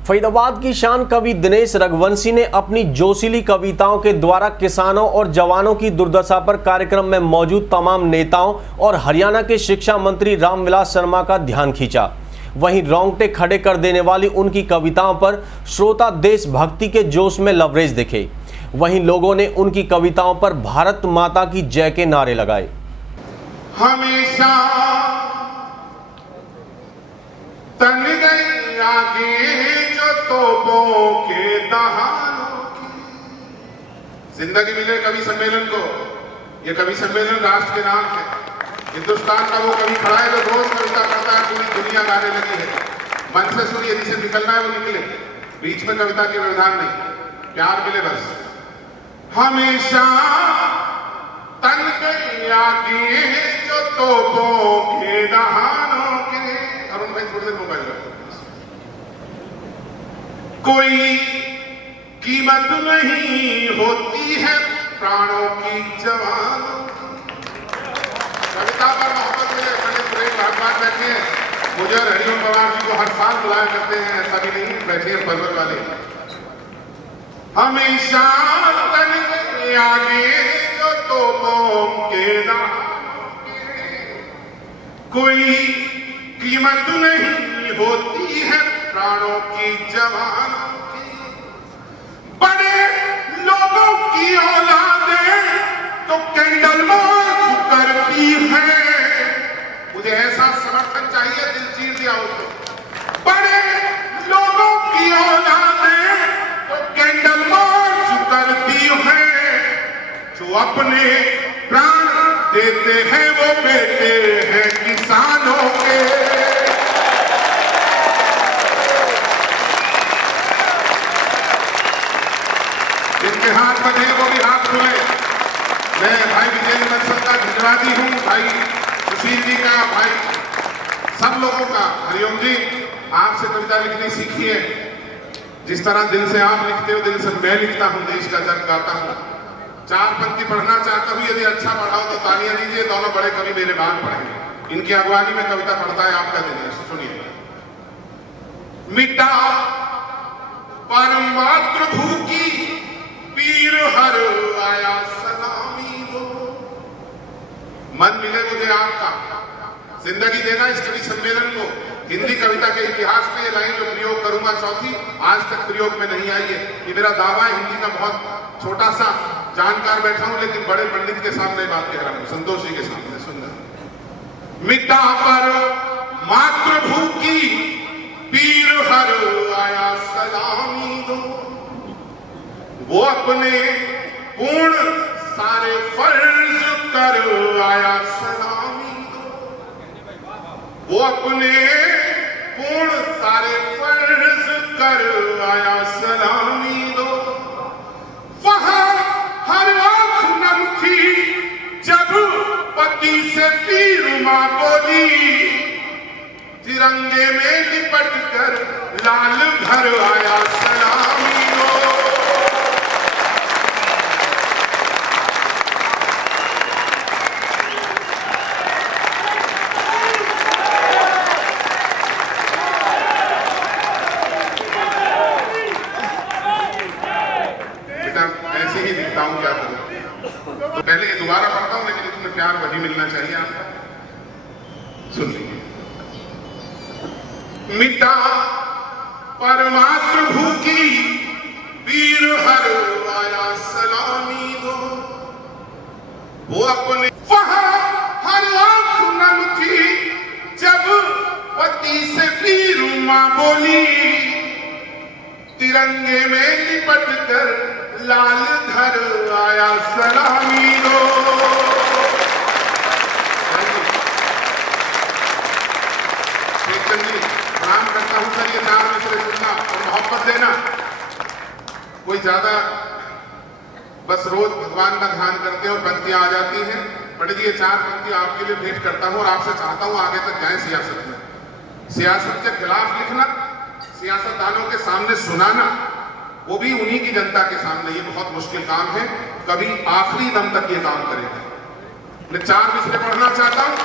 फरीदाबाद की शान कवि दिनेश रघुवंशी ने अपनी जोशीली कविताओं के द्वारा किसानों और जवानों की दुर्दशा पर कार्यक्रम में मौजूद तमाम नेताओं और हरियाणा के शिक्षा मंत्री रामविलास शर्मा का ध्यान खींचा। वहीं रोंगटे खड़े कर देने वाली उनकी कविताओं पर श्रोता देशभक्ति के जोश में लबरेज दिखे। वहीं लोगों ने उनकी कविताओं पर भारत माता की जय के नारे लगाए। हमेशा तन गई आगे जो तोपों के दहानों की। जिंदगी मिले कवि सम्मेलन को। ये कवि सम्मेलन राष्ट्र के नाम है। हिंदुस्तान का वो कवि खड़ा है जो रोज कविता पढ़ता है, पूरी दुनिया गाने लगी है। मन से सुनिए, जिसे निकलना है वो निकले, बीच में कविता के व्यवधान नहीं, प्यार मिले बस। हमेशा तन गई आगे जो तोपों के दहानों के। अरुण भाई थोड़ी देर मोबाइल रखो। कोई कीमत नहीं होती है प्राणों की जवानों की। कविता पर मोहब्बत मिले पंडित सुरेश भारद्वाज बैठे हैं। मुझे और हरिओम पवार जी को हर साल बुलाया करते हैं, ऐसा भी नहीं, बैठे हैं पर्वत वाले। हमेशा तन के आगे जो तोपों के दहानों के। कोई कीमत नहीं होती है प्राणों की जवानों की। बड़े लोगों की औलादें तो कैंडल मार्च करती है। मुझे ऐसा समर्थन चाहिए, दिल चीर दिया उसको। बड़े लोगों की औलादें तो कैंडल मार्च करती है। जो अपने प्राण देते हैं वो बेटे हैं किसानों के। जिनके हाथ बंधे वो भी हाथ खुले। मैं भाई विजय बंसल का धन्यवादी हूँ, भाई सुशील जी का, भाई सब लोगों का। हरिओम जी, आपसे कविता लिखनी सीखी है। जिस तरह दिल से आप लिखते हो, दिल से मैं लिखता हूँ, देश का जग गाता हूँ। 4 पंक्ति पढ़ना चाहता हूँ, यदि अच्छा पढ़ाओ तो तालियां दीजिए। दोनों बड़े कवि मेरे बाद पढ़ेंगे। इनकी अगवानी में कविता पढ़ता है आपका दिनेश, सुनिए। मिटा पर मातृभू की पीर हर आया सलामी दो। मन मिले मुझे आपका, जिंदगी देना इस कवि सम्मेलन को। हिंदी कविता के इतिहास में ये लाइन जो प्रयोग करूंगा चौथी, आज तक प्रयोग में नहीं आई है। ये मेरा दावा है। हिंदी का बहुत छोटा सा जानकार बैठा हूं, लेकिन बड़े पंडित के सामने बात कह रहा हूं, संतोष जी के सामने। सुंदर। मिटा पर मातृभू की पीर हर आया सलामी दो। वो अपने पूर्ण सारे फर्ज कर आया सलामी दो। वो अपने पूर्ण सारे फर्ज कर आया सलामी दो। वहां हर आंख नम थी जब पति से पीर मां बोली। तिरंगे में लिपट कर लाल घर आया सलामी दो। ऐसे ही दिखता हूं, क्या करूं। तो पहले ये दोबारा पढ़ता हूं, लेकिन इसमें प्यार वही मिलना चाहिए आपका। सुन लीजिए। मिटा पर मातृभू की पीर हर आया सलामी दो। वो अपने वहां हर आंख नम थी जब पति से पीर मां बोली। तिरंगे में लिपट कर लाल घर आया सलामी दो। प्रणाम करता हूं सर, ये नाम दूसरे सुनना और मोहब्बत देना। कोई ज्यादा बस रोज भगवान का ध्यान करते हैं और पंक्तियां आ जाती हैं, पंडित जी, ये 4 पंक्ति आपके लिए भेंट करता हूँ और आपसे चाहता हूँ आगे तक जाए सियासत में। सियासत के खिलाफ लिखना, सियासतदानों के सामने सुनाना, वो भी उन्हीं की जनता के सामने, ये बहुत मुश्किल काम है। कभी आखिरी दम तक ये काम करेगा। मैं 4 मिसरे पढ़ना चाहता हूँ।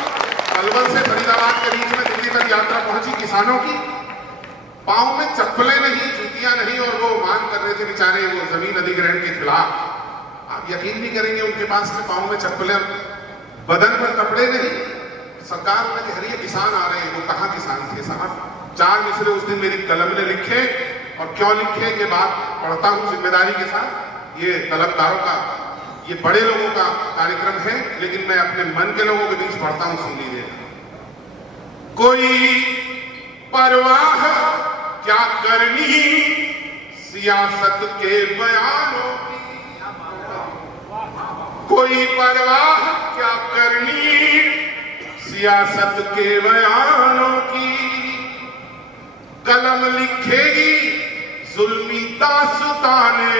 अलवर से फरीदाबाद के बीच में दिल्ली तक यात्रा पहुंची किसानों की। पांव में चप्पलें नहीं, जूतियां नहीं, और वो मांग कर रहे थे बेचारे वो जमीन अधिग्रहण के खिलाफ। आप यकीन नहीं करेंगे, उनके पास में पांव में चप्पलें, बदन पर कपड़े नहीं। सरकार उन्हें कह रही है किसान आ रहे हैं। वो कहाँ किसान थे साहब? 4 मिसरे उस दिन मेरी कलम ने लिखे, और क्यों लिखे ये बात पढ़ता हूँ जिम्मेदारी के साथ। ये तलबदारों का, ये बड़े लोगों का कार्यक्रम है, लेकिन मैं अपने मन के लोगों के बीच पढ़ता हूँ, सुन लीजिए। कोई परवाह क्या करनी सियासत के बयानों की, कोई परवाह क्या करनी सियासत के बयानों की, कलम लिखेगी जुल्मी दास्ताने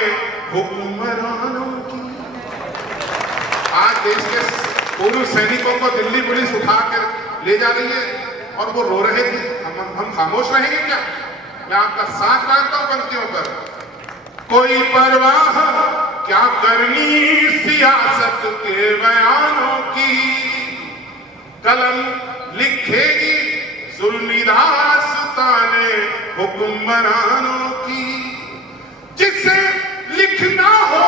हुक्मरानों की। आज देश के पूर्व सैनिकों को दिल्ली पुलिस उठाकर ले जा रही है और वो रो रहे थे। हम खामोश रहेंगे क्या? मैं आपका साथ मांगता हूं पंक्तियों पर। कोई परवाह क्या करनी सियासत के बयानों की, कलम लिखेगी जुल्मी दास्ताने हुक्मरानों की। जिसे लिखना हो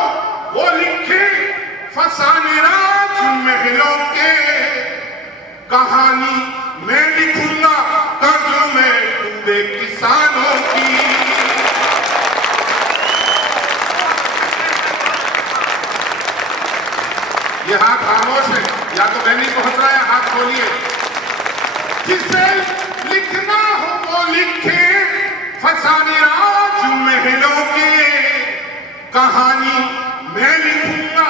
वो लिखे फसाने राज महलों के, कहानी मैं लिखूंगा कर्ज में डूबे किसानों की। ये हाथ खामोश है, या तो मैं नहीं पहुंच रहा है, हाथ खोलिए। जिसे लिखना हो वो लिखे फसाने राज महलों के, कहानी मैं लिखूंगा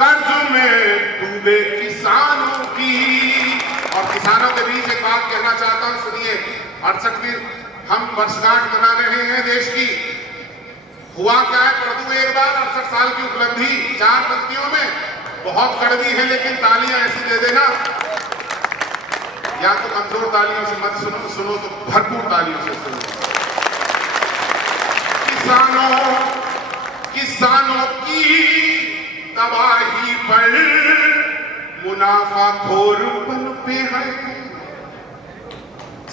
कर्ज में डूबे किसानों की। और किसानों के बीच एक बात कहना चाहता हूं, सुनिए। 68वीं हम वर्षगांठ मना रहे हैं देश की। हुआ क्या है, पढ़ दूं एक बार 68 साल की उपलब्धि 4 पंक्तियों में। बहुत कड़वी है, लेकिन तालियां ऐसी दे देना, या तो कमजोर तालियों से मत सुनो, सुनो तो भरपूर तालियों से सुनो। किसानों की तबाही पर मुनाफाखोरपन पे है।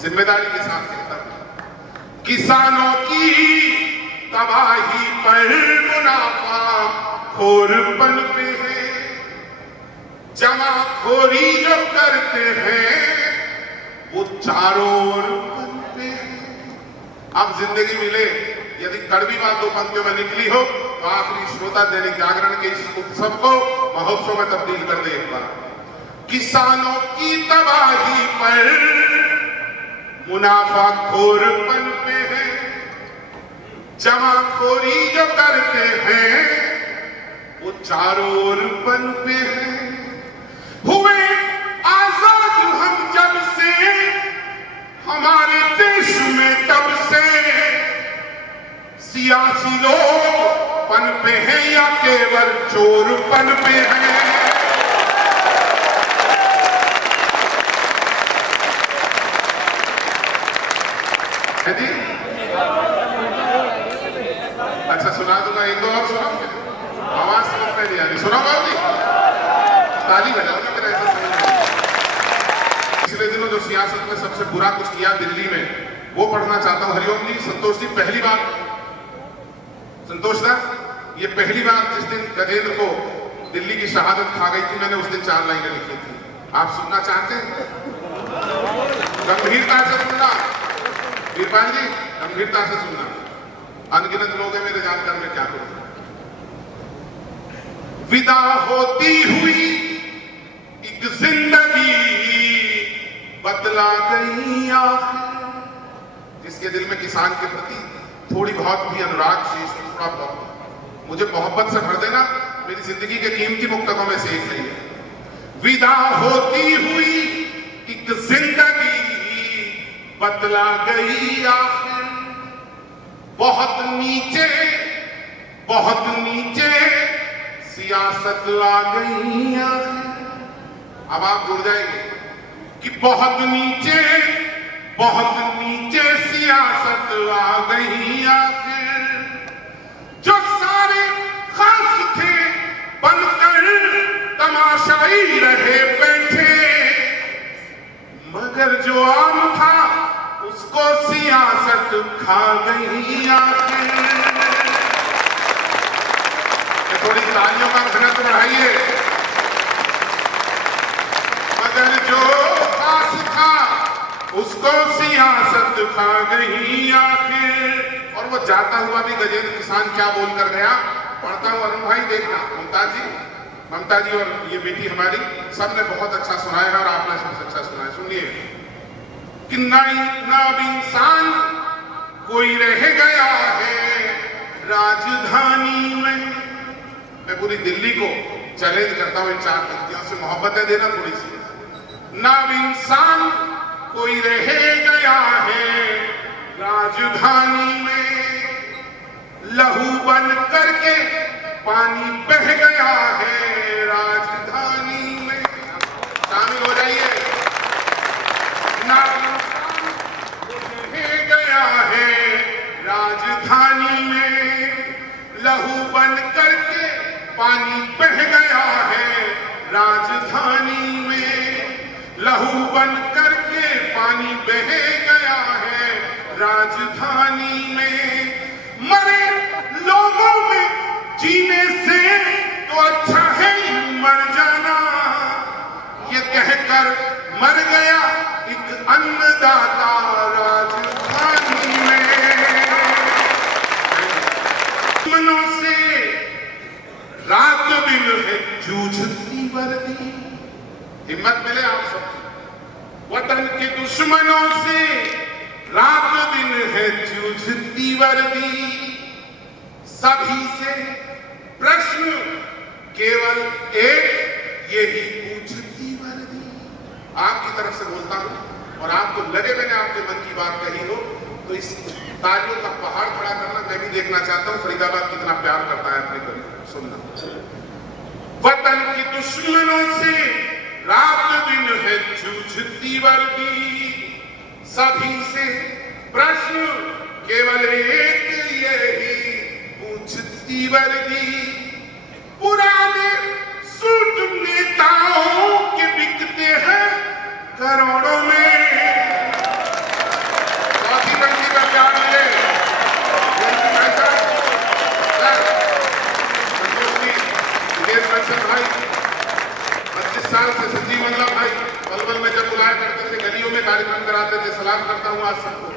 जिम्मेदारी के साथ कहता हूं, किसानों की तबाही पर मुनाफाखोरपन पे है। जमाखोरी जो करते हैं वो चारों ओर बनते हैं। अब जिंदगी मिले, यदि कड़वी बात 2 पंक्तियों में निकली हो तो आखिरी श्रोता दैनिक जागरण के इस उत्सव को महोत्सव में तब्दील कर दे एक बार। किसानों की तबाही पर मुनाफाखोरपन पे है। जमाखोरी जो करते हैं वो चारों ओर बन पे है। हुए आजाद हम जब से, हमारे देश में तब से, सियासी लोग पन पे हैं या केवल चोर पन पे हैं। अच्छा सुना दूंगा, 1 2 और सुनाऊंगा। आवाज समझ में नहीं आ रही, सुनाऊंगा जी, ताली बजाऊंगा मेरा ऐसा समझ में। पिछले दिनों जो सियासत में सबसे बुरा कुछ किया दिल्ली में, वो पढ़ना चाहता हूं। हरिओम जी, संतोष जी, पहली बार, संतोष दा, ये पहली बार जिस दिन गजेंद्र को दिल्ली की शहादत खा गई थी, मैंने उस दिन 4 लाइनें लिखी थी। आप सुनना चाहते हैं? गंभीरता से सुनना वीरपाल जी, गंभीरता से सुनना। अनगिनत लोग हैं मेरे जानकार में क्या करूं। विदा होती हुई एक जिंदगी बदला गई आखिर। जिसके दिल में किसान के प्रति थोड़ी बहुत भी अनुराग शेष, थोड़ा बहुत मुझे मोहब्बत से भर देना, मेरी जिंदगी के कीमती मुक्तकों में से एक है। विदा होती हुई एक जिंदगी बदला गई आखिर। बहुत नीचे सियासत आ गई आखिर। अब आप जुड़ जाएंगे कि बहुत नीचे सियासत आ गई आखिर, जो सारे खास थे बनकर तमाशाई रहे बैठे, मगर जो आम था उसको सियासत खा गई आखिर। थोड़ी तालियों का घनत्व बढ़ाइए। मगर जो खास था उसको सियासत खा गई आखिर। और वो जाता हुआ भी गजेंद्र किसान क्या बोलकर गया, पढ़ता हूं अरुण भाई, देखना। ममता जी और ये बेटी हमारी सबने बहुत अच्छा सुनाया है और आपने सबसे अच्छा सुनाया। सुनिए कि ना इंसान कोई रह गया है राजधानी में। मैं पूरी दिल्ली को चैलेंज करता हूं इन 4 पंक्तियों से, मोहब्बतें देना थोड़ी सी। ना इंसान कोई रह गया है राजधानी में, लहू बन करके पानी बह गया है राजधानी में। शामिल हो जाइए। ना रह गया है राजधानी में, लहू बन करके पानी बह गया है राजधानी में, लहू बन करके पानी बह गया है राजधानी में। मरे लोगों में जीने से तो अच्छा है मर जाना, ये कहकर मर गया एक अन्नदाता राजधानी में। दुश्मनों से रात दिन है जूझती वर्दी, हिम्मत मिले आप सब। वतन के दुश्मनों से रात दिन है जूझती वर्दी, सभी से प्रश्न केवल एक यही पूछती वर्दी। आपकी तरफ से बोलता हूं और आपको लगे मैंने आपके मन की बात कही हो तो इस तालियों का पहाड़ खड़ा करना मैं भी देखना चाहता हूं। फरीदाबाद कितना प्यार करता है अपने करीब। सुनना, वतन के दुश्मनों से रात दिन है जूझती वर्दी, सभी से प्रश्न केवल एक यही पूछती वर्दी। पुराने सूट नेताओं के बिकते हैं करोड़ों में। चौथी पंक्ति का प्यार मिले। भाई 25 साल से संजीव मंगला भाई पलवल में जब बुलाया करते थे, गलियों में कार्यक्रम कराते थे। सलाम करता हूं आज सबको,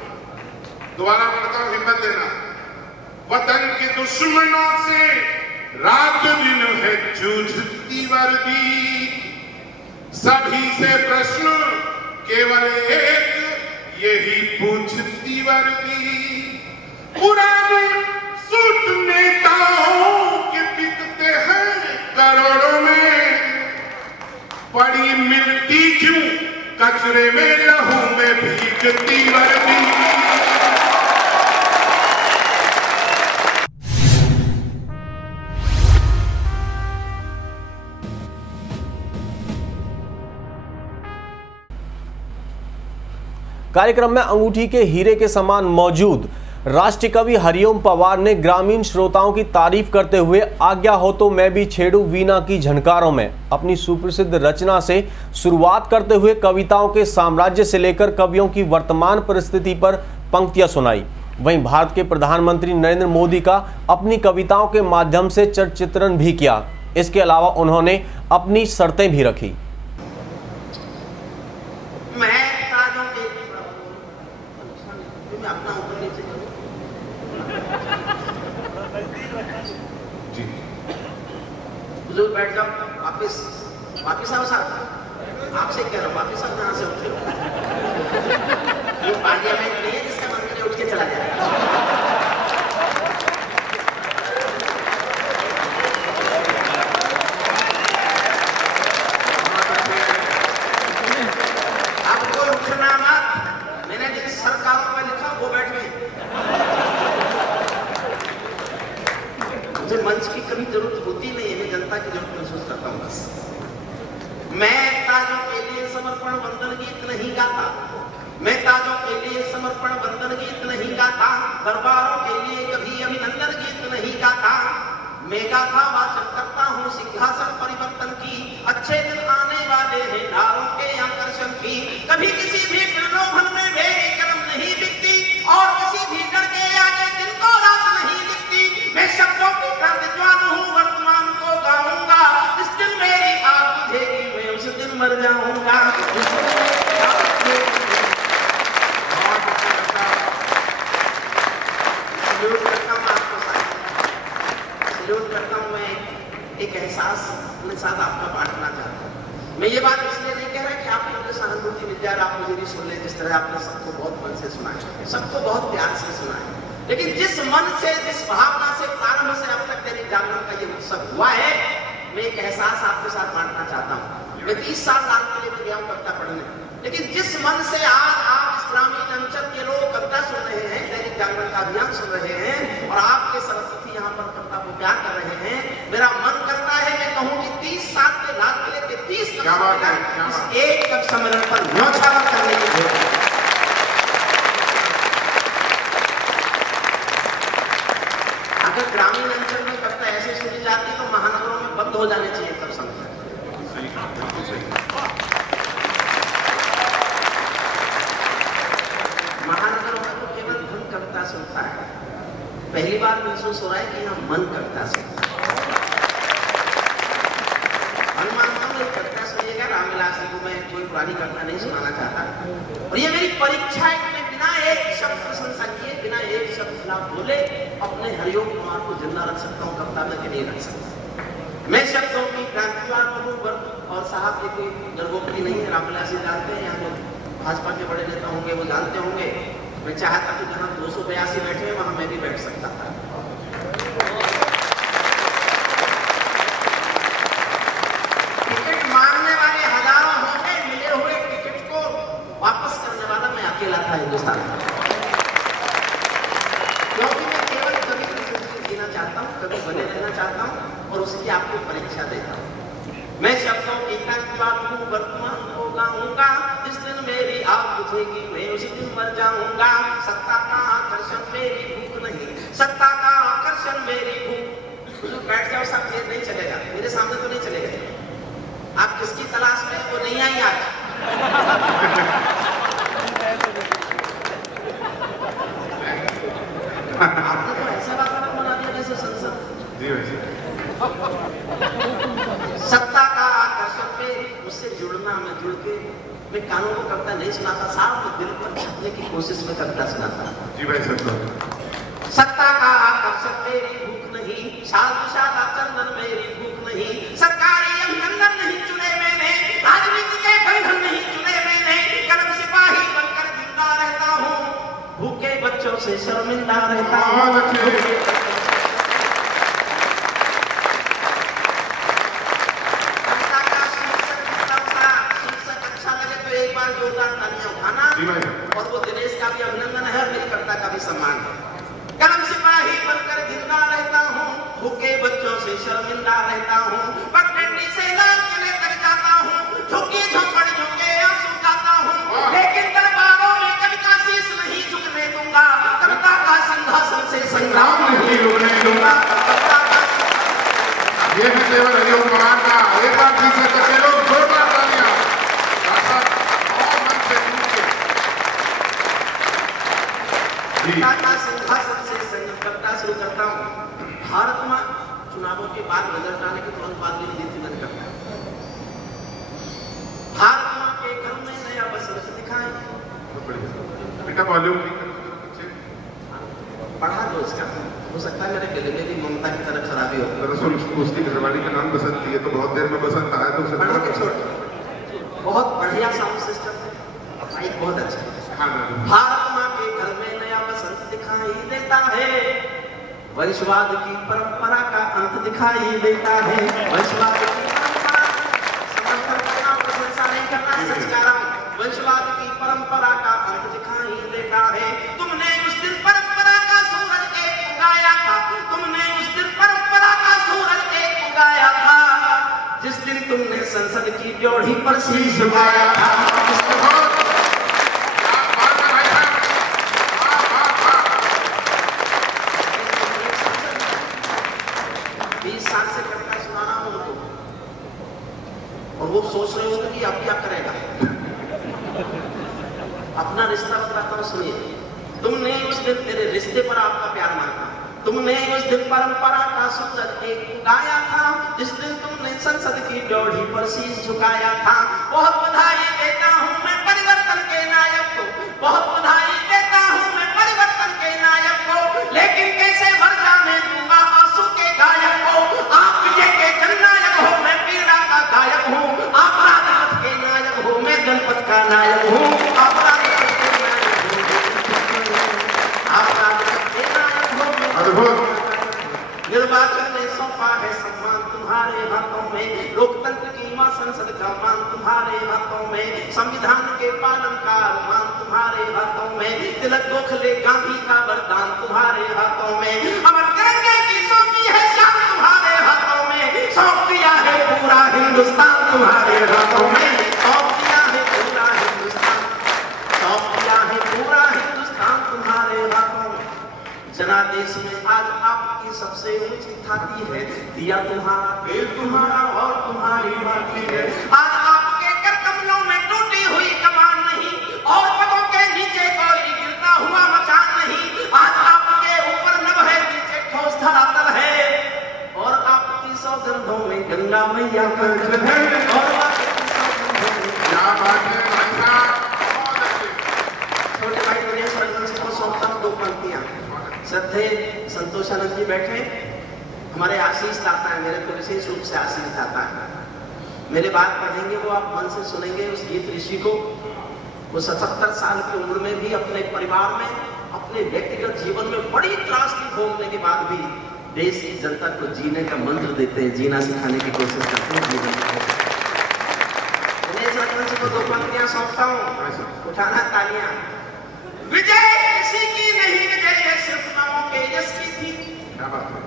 दोबारा पढ़ता हूं, हिम्मत देना। वतन के दुश्मनों से रात दिन है जूझती वर्दी, सभी से प्रश्न केवल एक यही पूछती वर्दी। पुराने सूट नेताओं के बिकते हैं करोड़ों में, पड़ी मिलती क्यों कचरे में लहू में भीगती वर्दी। कार्यक्रम में अंगूठी के हीरे के समान मौजूद राष्ट्रीय कवि हरिओम पवार ने ग्रामीण श्रोताओं की तारीफ करते हुए आज्ञा हो तो मैं भी छेड़ू वीणा की झनकारों में अपनी सुप्रसिद्ध रचना से शुरुआत करते हुए कविताओं के साम्राज्य से लेकर कवियों की वर्तमान परिस्थिति पर पंक्तियां सुनाई। वहीं भारत के प्रधानमंत्री नरेंद्र मोदी का अपनी कविताओं के माध्यम से चित्रण भी किया। इसके अलावा उन्होंने अपनी शर्तें भी रखी। बैठ जाओ, वापिस आओ साहब। आपसे कह रहा हूँ वापिस आओ, जहाँ से उठे हो। ये पार्लियामेंट नहीं है जिसका मंत्री उठ के चला जाएगा। आपको उठना मत, मैंने जिन सरकारों पर लिखा वो बैठ गई। मुझे मंच की कभी जरूरत होती नहीं है, मैं जनता की जरूरत महसूस करता हूँ। बस मैं समर्पण वंदन गीत नहीं गाता, मैं ताजों के लिए समर्पण वंदन गीत नहीं गाता, दरबारों के लिए कभी अभिनंदन गीत नहीं गाता। मैं गाथा वाचन करता हूँ सिंहासन परिवर्तन की, अच्छे दिन आने वाले हैं नारों के आकर्षण की। कभी किसी भी प्रलोभन में मेरी कलम नहीं बिकती, और किसी भी डर के आगे दिन को रात नहीं दिखती। मैं शब्दों की क्रांति ज्वाला हूँ, वर्तमान को गाऊंगा, जिस दिन मेरी आग बुझेगी मैं उस दिन मर जाऊंगा। एक एहसास अपने साथ आपका बांटना चाहता हूँ। मैं ये बात इसलिए नहीं कह रहा कि आप मुझे सहानुभूति मिल जाए, आप मुझे भी सुन लें, जिस तरह आपने सबको बहुत मन से सुना है, सबको बहुत प्यार से सुना है, लेकिन जिस मन से, जिस भावना से प्रारंभ से अब तक दैनिक जागरण का ये उत्सव हुआ है, मैं एक एहसास आपके साथ बांटना चाहता हूँ। मैं 30 साल लाल किले में गया हूँ कविता पढ़ने, लेकिन जिस मन से आज आप इस ग्रामीण अंचल के लोग कविता सुन रहे हैं, दैनिक जागरण का अभियान सुन रहे हैं, और आपके सरस्वती यहाँ पर कविता को प्यार कर रहे हैं, मेरा मन करता है मैं कहूँ कि 30 साल के लाल किले के 30 कवि सम्मेलन इस एक कवि सम्मेलन पर न्यौछावर करने की जरूरत है। अगर ग्रामीण अंचल में कविता ऐसे सुनी जाती तो महानगरों में बंद हो जाने चाहिए कवि सम्मेलन। महानगरों में तो केवल धन कविता सुनता है, पहली बार महसूस हो रहा है कि यहाँ मन कविता सुनता है। कविता सुनिएगा, रामविलास जी को मैं कोई पुरानी कविता नहीं सुनाना चाहता, और ये मेरी परीक्षा है कि मैं बिना एक शब्द प्रशंसा किए, बिना एक शब्द खिलाफ बोले अपने हरिओम कुमार को जिंदा रख सकता हूँ, कविता में नहीं रख सकता। मैं शब्दों की क्रांतिवान हूँ, और साहब ये कोई गर्भोपरी नहीं है, रामविलास जी जानते हैं, यहाँ जो भाजपा के बड़े नेता होंगे वो जानते होंगे। मैं चाहता कि जहाँ 282 बैठे हैं वहां मैं भी बैठ सकता था। टिकट मांगने वाले हजारों होंगे, मिले हुए टिकट को वापस करने वाला मैं अकेला था हिंदुस्तान में, क्योंकि मैं केवल कभी भी जीना चाहता हूँ, कभी बने रहना चाहता हूँ, और उसकी आपको परीक्षा देता हूँ। मैं शब्दों की क्रांतिवान हूँ, वर्तमान को गाऊंगा, जिस दिन मेरी आग बुझेगी मैं उसी दिन मर जाऊंगा। सत्ता का आकर्षण मेरी भूख नहीं, सत्ता का आकर्षण मेरी भूख। तो बैठ जाओ सब, ये नहीं चलेगा, मेरे सामने तो नहीं चलेगा। आप किसकी तलाश में वो नहीं आई आज। आपने तो ऐसा वातावरण बना दिया जैसे संसद जी वैसे। सत्ता का आकर्षण पे उससे जुड़ना, मैं जुड़ के मैं कानों को कविता नहीं सुनाता, साफ दिल पर छापने की कोशिश में कविता सुनाता जी भाई। सत्ता का आकर्षण मेरी भूख नहीं, साधु साधा चंदन मेरी भूख नहीं, सरकारी अभिनंदन नहीं चुने मैंने, राजनीति के बंधन नहीं चुने मैंने, कलम सिपाही बनकर जिंदा रहता हूँ, भूखे बच्चों से शर्मिंदा रहता हूँ। और वो दिनेश का भी अभिनंदन है और मेरी कविता का भी सम्मान है। कलम सिपाही बनकर जिंदा रहता हूँ, भूखे बच्चों से शर्मिंदा रहता हूँ, पगडंडी से लाल किले तक जाता हूँ, झुकी झोपड़ियों के आंसू गाता हूँ, लेकिन दरबारों में कभी का शीश नहीं झुकने दूंगा, कविता का सिंहासन से संग्राम नहीं लुटने दूंगा। ये है देवर हरिओम कुमार का। एक बार फिर से सके लोग जोरदार तालियां। सिंहासन से कविता शुरू करता हूँ। भारत में चुनावों के बाद रिजल्ट आने के तुरंत बाद मेरी नीति बंद करता है। भारत माँ के घर में नया बसंत दिखाए। बेटा वॉल्यूम बढ़ा दो इसका, हो सकता है मेरे गले में भी ममता की तरह खराबी हो। दरअसल उसकी घरवाली का नाम बसंती है, तो बहुत देर में बसंत आया तो बढ़ा के छोड़। बहुत बढ़िया साउंड सिस्टम है, माइक बहुत अच्छा है। भारत माँ के घर में नया बसंत दिखाई देता है, वंशवाद की परंपरा का अंत दिखाई देता है। वंशवाद की परंपरा समर्थन करना, प्रशंसा नहीं करना, सच कह रहा हूं। वंशवाद की परंपरा का अंत दिखाई देता है। तुमने उस दिन परंपरा का सूरज एक उगाया था, तुमने उस दिन परंपरा का सूरज एक उगाया था, जिस दिन तुमने संसद की ड्योढ़ी पर शीश झुकाया था। दूसरे उनकी अब क्या करेगा? अपना रिश्ता बताता हूँ, सुनिए। तुमने उस दिन, तेरे रिश्ते पर आपका प्यार मांगा, तुमने उस दिन परंपरा का सूत्र एक गाया था, जिस दिन तुमने संसद की ड्योढ़ी पर शीश झुकाया था। बहुत बधाई देता हूँ मैं परिवर्तन के नायक को, बहुत बधाई देता हूँ मैं परिवर्तन के नायक को, लेकिन कैसे भर जाने दूंगा आंसू के गायक को। आप विजय के जननायक हो, मैं पीड़ा का गायक हूँ। आप राजपथ के नायक हो, मैं जनपथ का नायक हूँ। आप राजपथ के नायक हो, आप राजपथ के नायक हो। निर्वाचन ने सौंपा है सम्मान तुम्हारे हाथों में, लोकतंत्र की मां संसद का मान तुम्हारे हाथों में, संविधान के पालन का मान तुम्हारे हाथों में, तिलक गोखले गांधी का वरदान तुम्हारे हाथों में, अमर तिरंगे की सौंपी है शान तुम्हारे हाथों में, सौंप दिया है पूरा हिंदुस्तान तुम्हारे हाथों में, सौंप दिया है पूरा हिंदुस्तान, सौंप दिया है पूरा हिंदुस्तान तुम्हारे हाथों में। जनादेश में आज आपकी सबसे ऊंची थाती है, दिया तुम्हारा, तेल तुम्हारा और तुम्हारी बाती है। आज आपके कर कमलों में टूटी हुई कमान नहीं, और पगों के नीचे कोई गिरता हुआ मचान नहीं। आज आपके ऊपर नभ है, नीचे ठोस धरातल है, और आपकी सौगंधों में गंगा मैया का जल है, और आपकी सौगंधों में क्या बात है भाई साहब, बहुत अच्छे। छोटे भाई गणेश वर्धन जी को सौंपता हूं 2 पंक्तियां। श्रद्धेय संतोषानंद जी बैठे, हमारे आशीष दाता है, मेरे को विशेष रूप से आशीष दाता है। मेरे बात पढ़ेंगे वो आप मन से सुनेंगे उस गीत ऋषि को। वो 77 साल की उम्र में भी अपने परिवार में, अपने व्यक्तिगत जीवन में बड़ी त्रासदी भोगने के बाद भी देश की जनता को जीने का मंत्र देते हैं, जीना सिखाने की कोशिश करते हैं जीवन में। गणेश वर्धन जी को 2 पंक्तियां सौंपता हूँ, उठाना तालियां। विजय किसी की नहीं, विजय ये सिर्फ नामों के यश की थी। क्या बात है।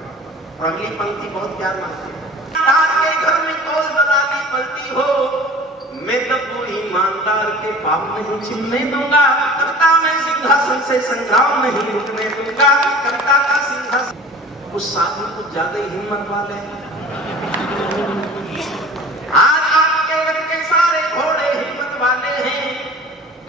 और अगली पंक्ति बहुत प्यार मांगती है। तार के घर में तोल बराती पलती हो, मैं तब ईमानदार के पाप नहीं छिपने दूंगा, कविता में सिंहासन से संग्राम नहीं रुकने दूंगा, कविता का सिंहासन। उस साधु को ज्यादा हिम्मत वाले, आज आपके रथ के सारे घोड़े हिम्मत वाले हैं,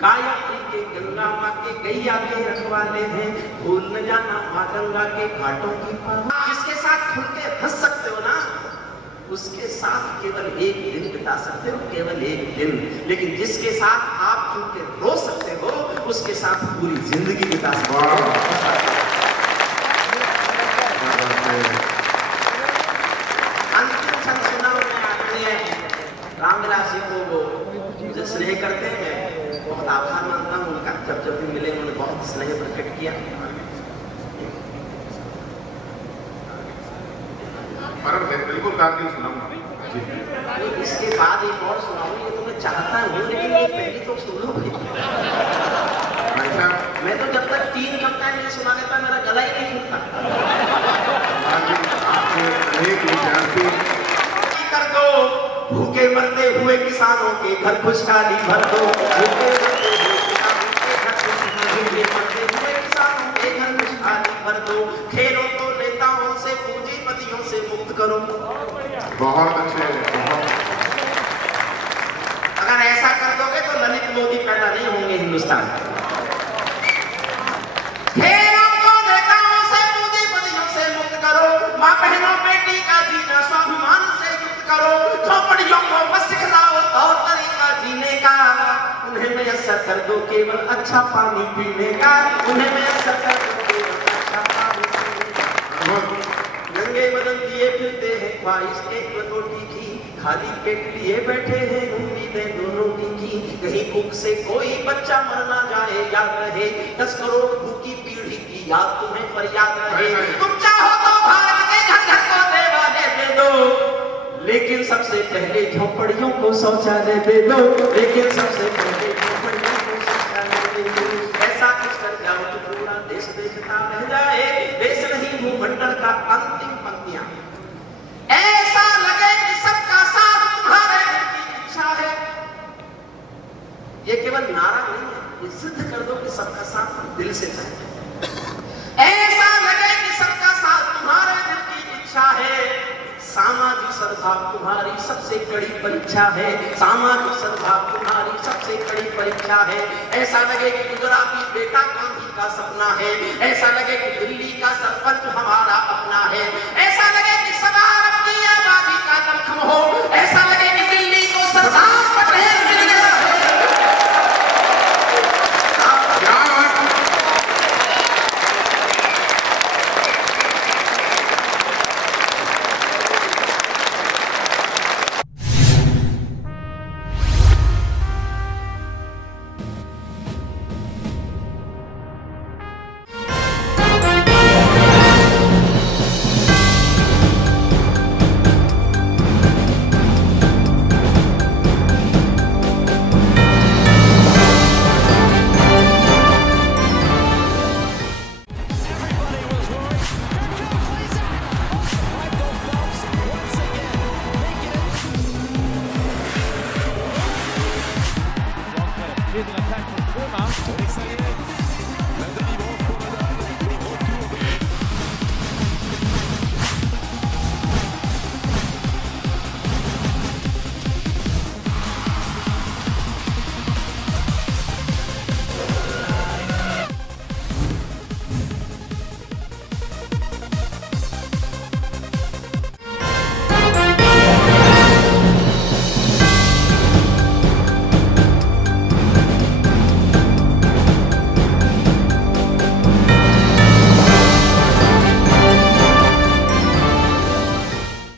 गायत्री के गंगा माँ के गैया के रखवाले हैं, भूल न जाना माँ गंगा के घाटों की पार। जिसके साथ खुल के हंस सकते हो ना, उसके साथ केवल एक दिन बिता सकते हो, केवल एक दिन। लेकिन जिसके साथ आप खुल के रो सकते हो, उसके साथ पूरी जिंदगी बिता सकते हो। अंतिम क्षण सुना मैं आदरणीय रामविलास जी को, वो मुझे स्नेह करते हैं, बहुत आभार मानता हूँ उनका। जब जब भी मिले उन्होंने बहुत स्नेह प्रकट किया। बिल्कुल गाती सुनाऊंगा। इसके बाद एक और सुनाऊंगी, ये तो मैं चाहता हूँ, लेकिन ये पहली तो सुन लो भाई। मैं तो जब तक 3 कविताएं नहीं सुना लेता मेरा गला ही नहीं खुलता। कर दो भूखे मरते हुए किसानों के घर खुशहाली भर दो, भूखे मरते हुए किसानों के घर खुशहाली भर दो, खेलों को नेताओं से पूंजीपतियों से मुक्त करो। बहुत अच्छे, अगर ऐसा कर दोगे तो ललित मोदी पैदा नहीं होंगे हिंदुस्तान में। खेलों को नेताओं से पूंजीपतियों से मुक्त करो, माँ बहनों बेटी का जीना स्वाभिमान से युक्त करो, झोपड़ियों को मत सिखलाओ तौर तरीका जीने का, उन्हें मैसर कर दो केवल अच्छा पानी पीने का, उन्हें मैसर कर दो केवल अच्छा पानी पीने का। नंगे बदन दिए फिरते हैं ख्वाहिश एक लकोटी की, खाली पेट लिए बैठे हैं उम्मीदें दो रोटी की, कहीं भूख से कोई बच्चा मर ना जाए याद रहे, 10 करोड़ भूखी पीढ़ी की याद तुम्हें फरियाद रहे। तुम चाहो तो भारत के घर घर को देवालय दे दो, लेकिन सबसे पहले झोपड़ियों को शौचालय दे दो, लेकिन सबसे पहले झोपड़ियों को शौचालय दे दो। ऐसा कुछ कर जाओ तो पूरा देश देखता रह जाए, देश नहीं भूमंडल का। अंतिम पंक्तियां, ऐसा लगे कि सबका साथ तुम्हारे दिल की इच्छा है। ये केवल नारा नहीं है, ये सिद्ध कर दो कि सबका साथ दिल से चाहते। ऐसा लगे कि सबका साथ तुम्हारे दिल की इच्छा है, सामाजिक सद्भाव तुम्हारी सबसे कड़ी परीक्षा है, सामाजिक सद्भाव तुम्हारी सबसे कड़ी परीक्षा है। ऐसा लगे कि गुजराती बेटा गांधी का सपना है, ऐसा लगे कि दिल्ली का सरपंच हमारा अपना है, ऐसा लगे कि सवार अपनी आबादी का दखम हो,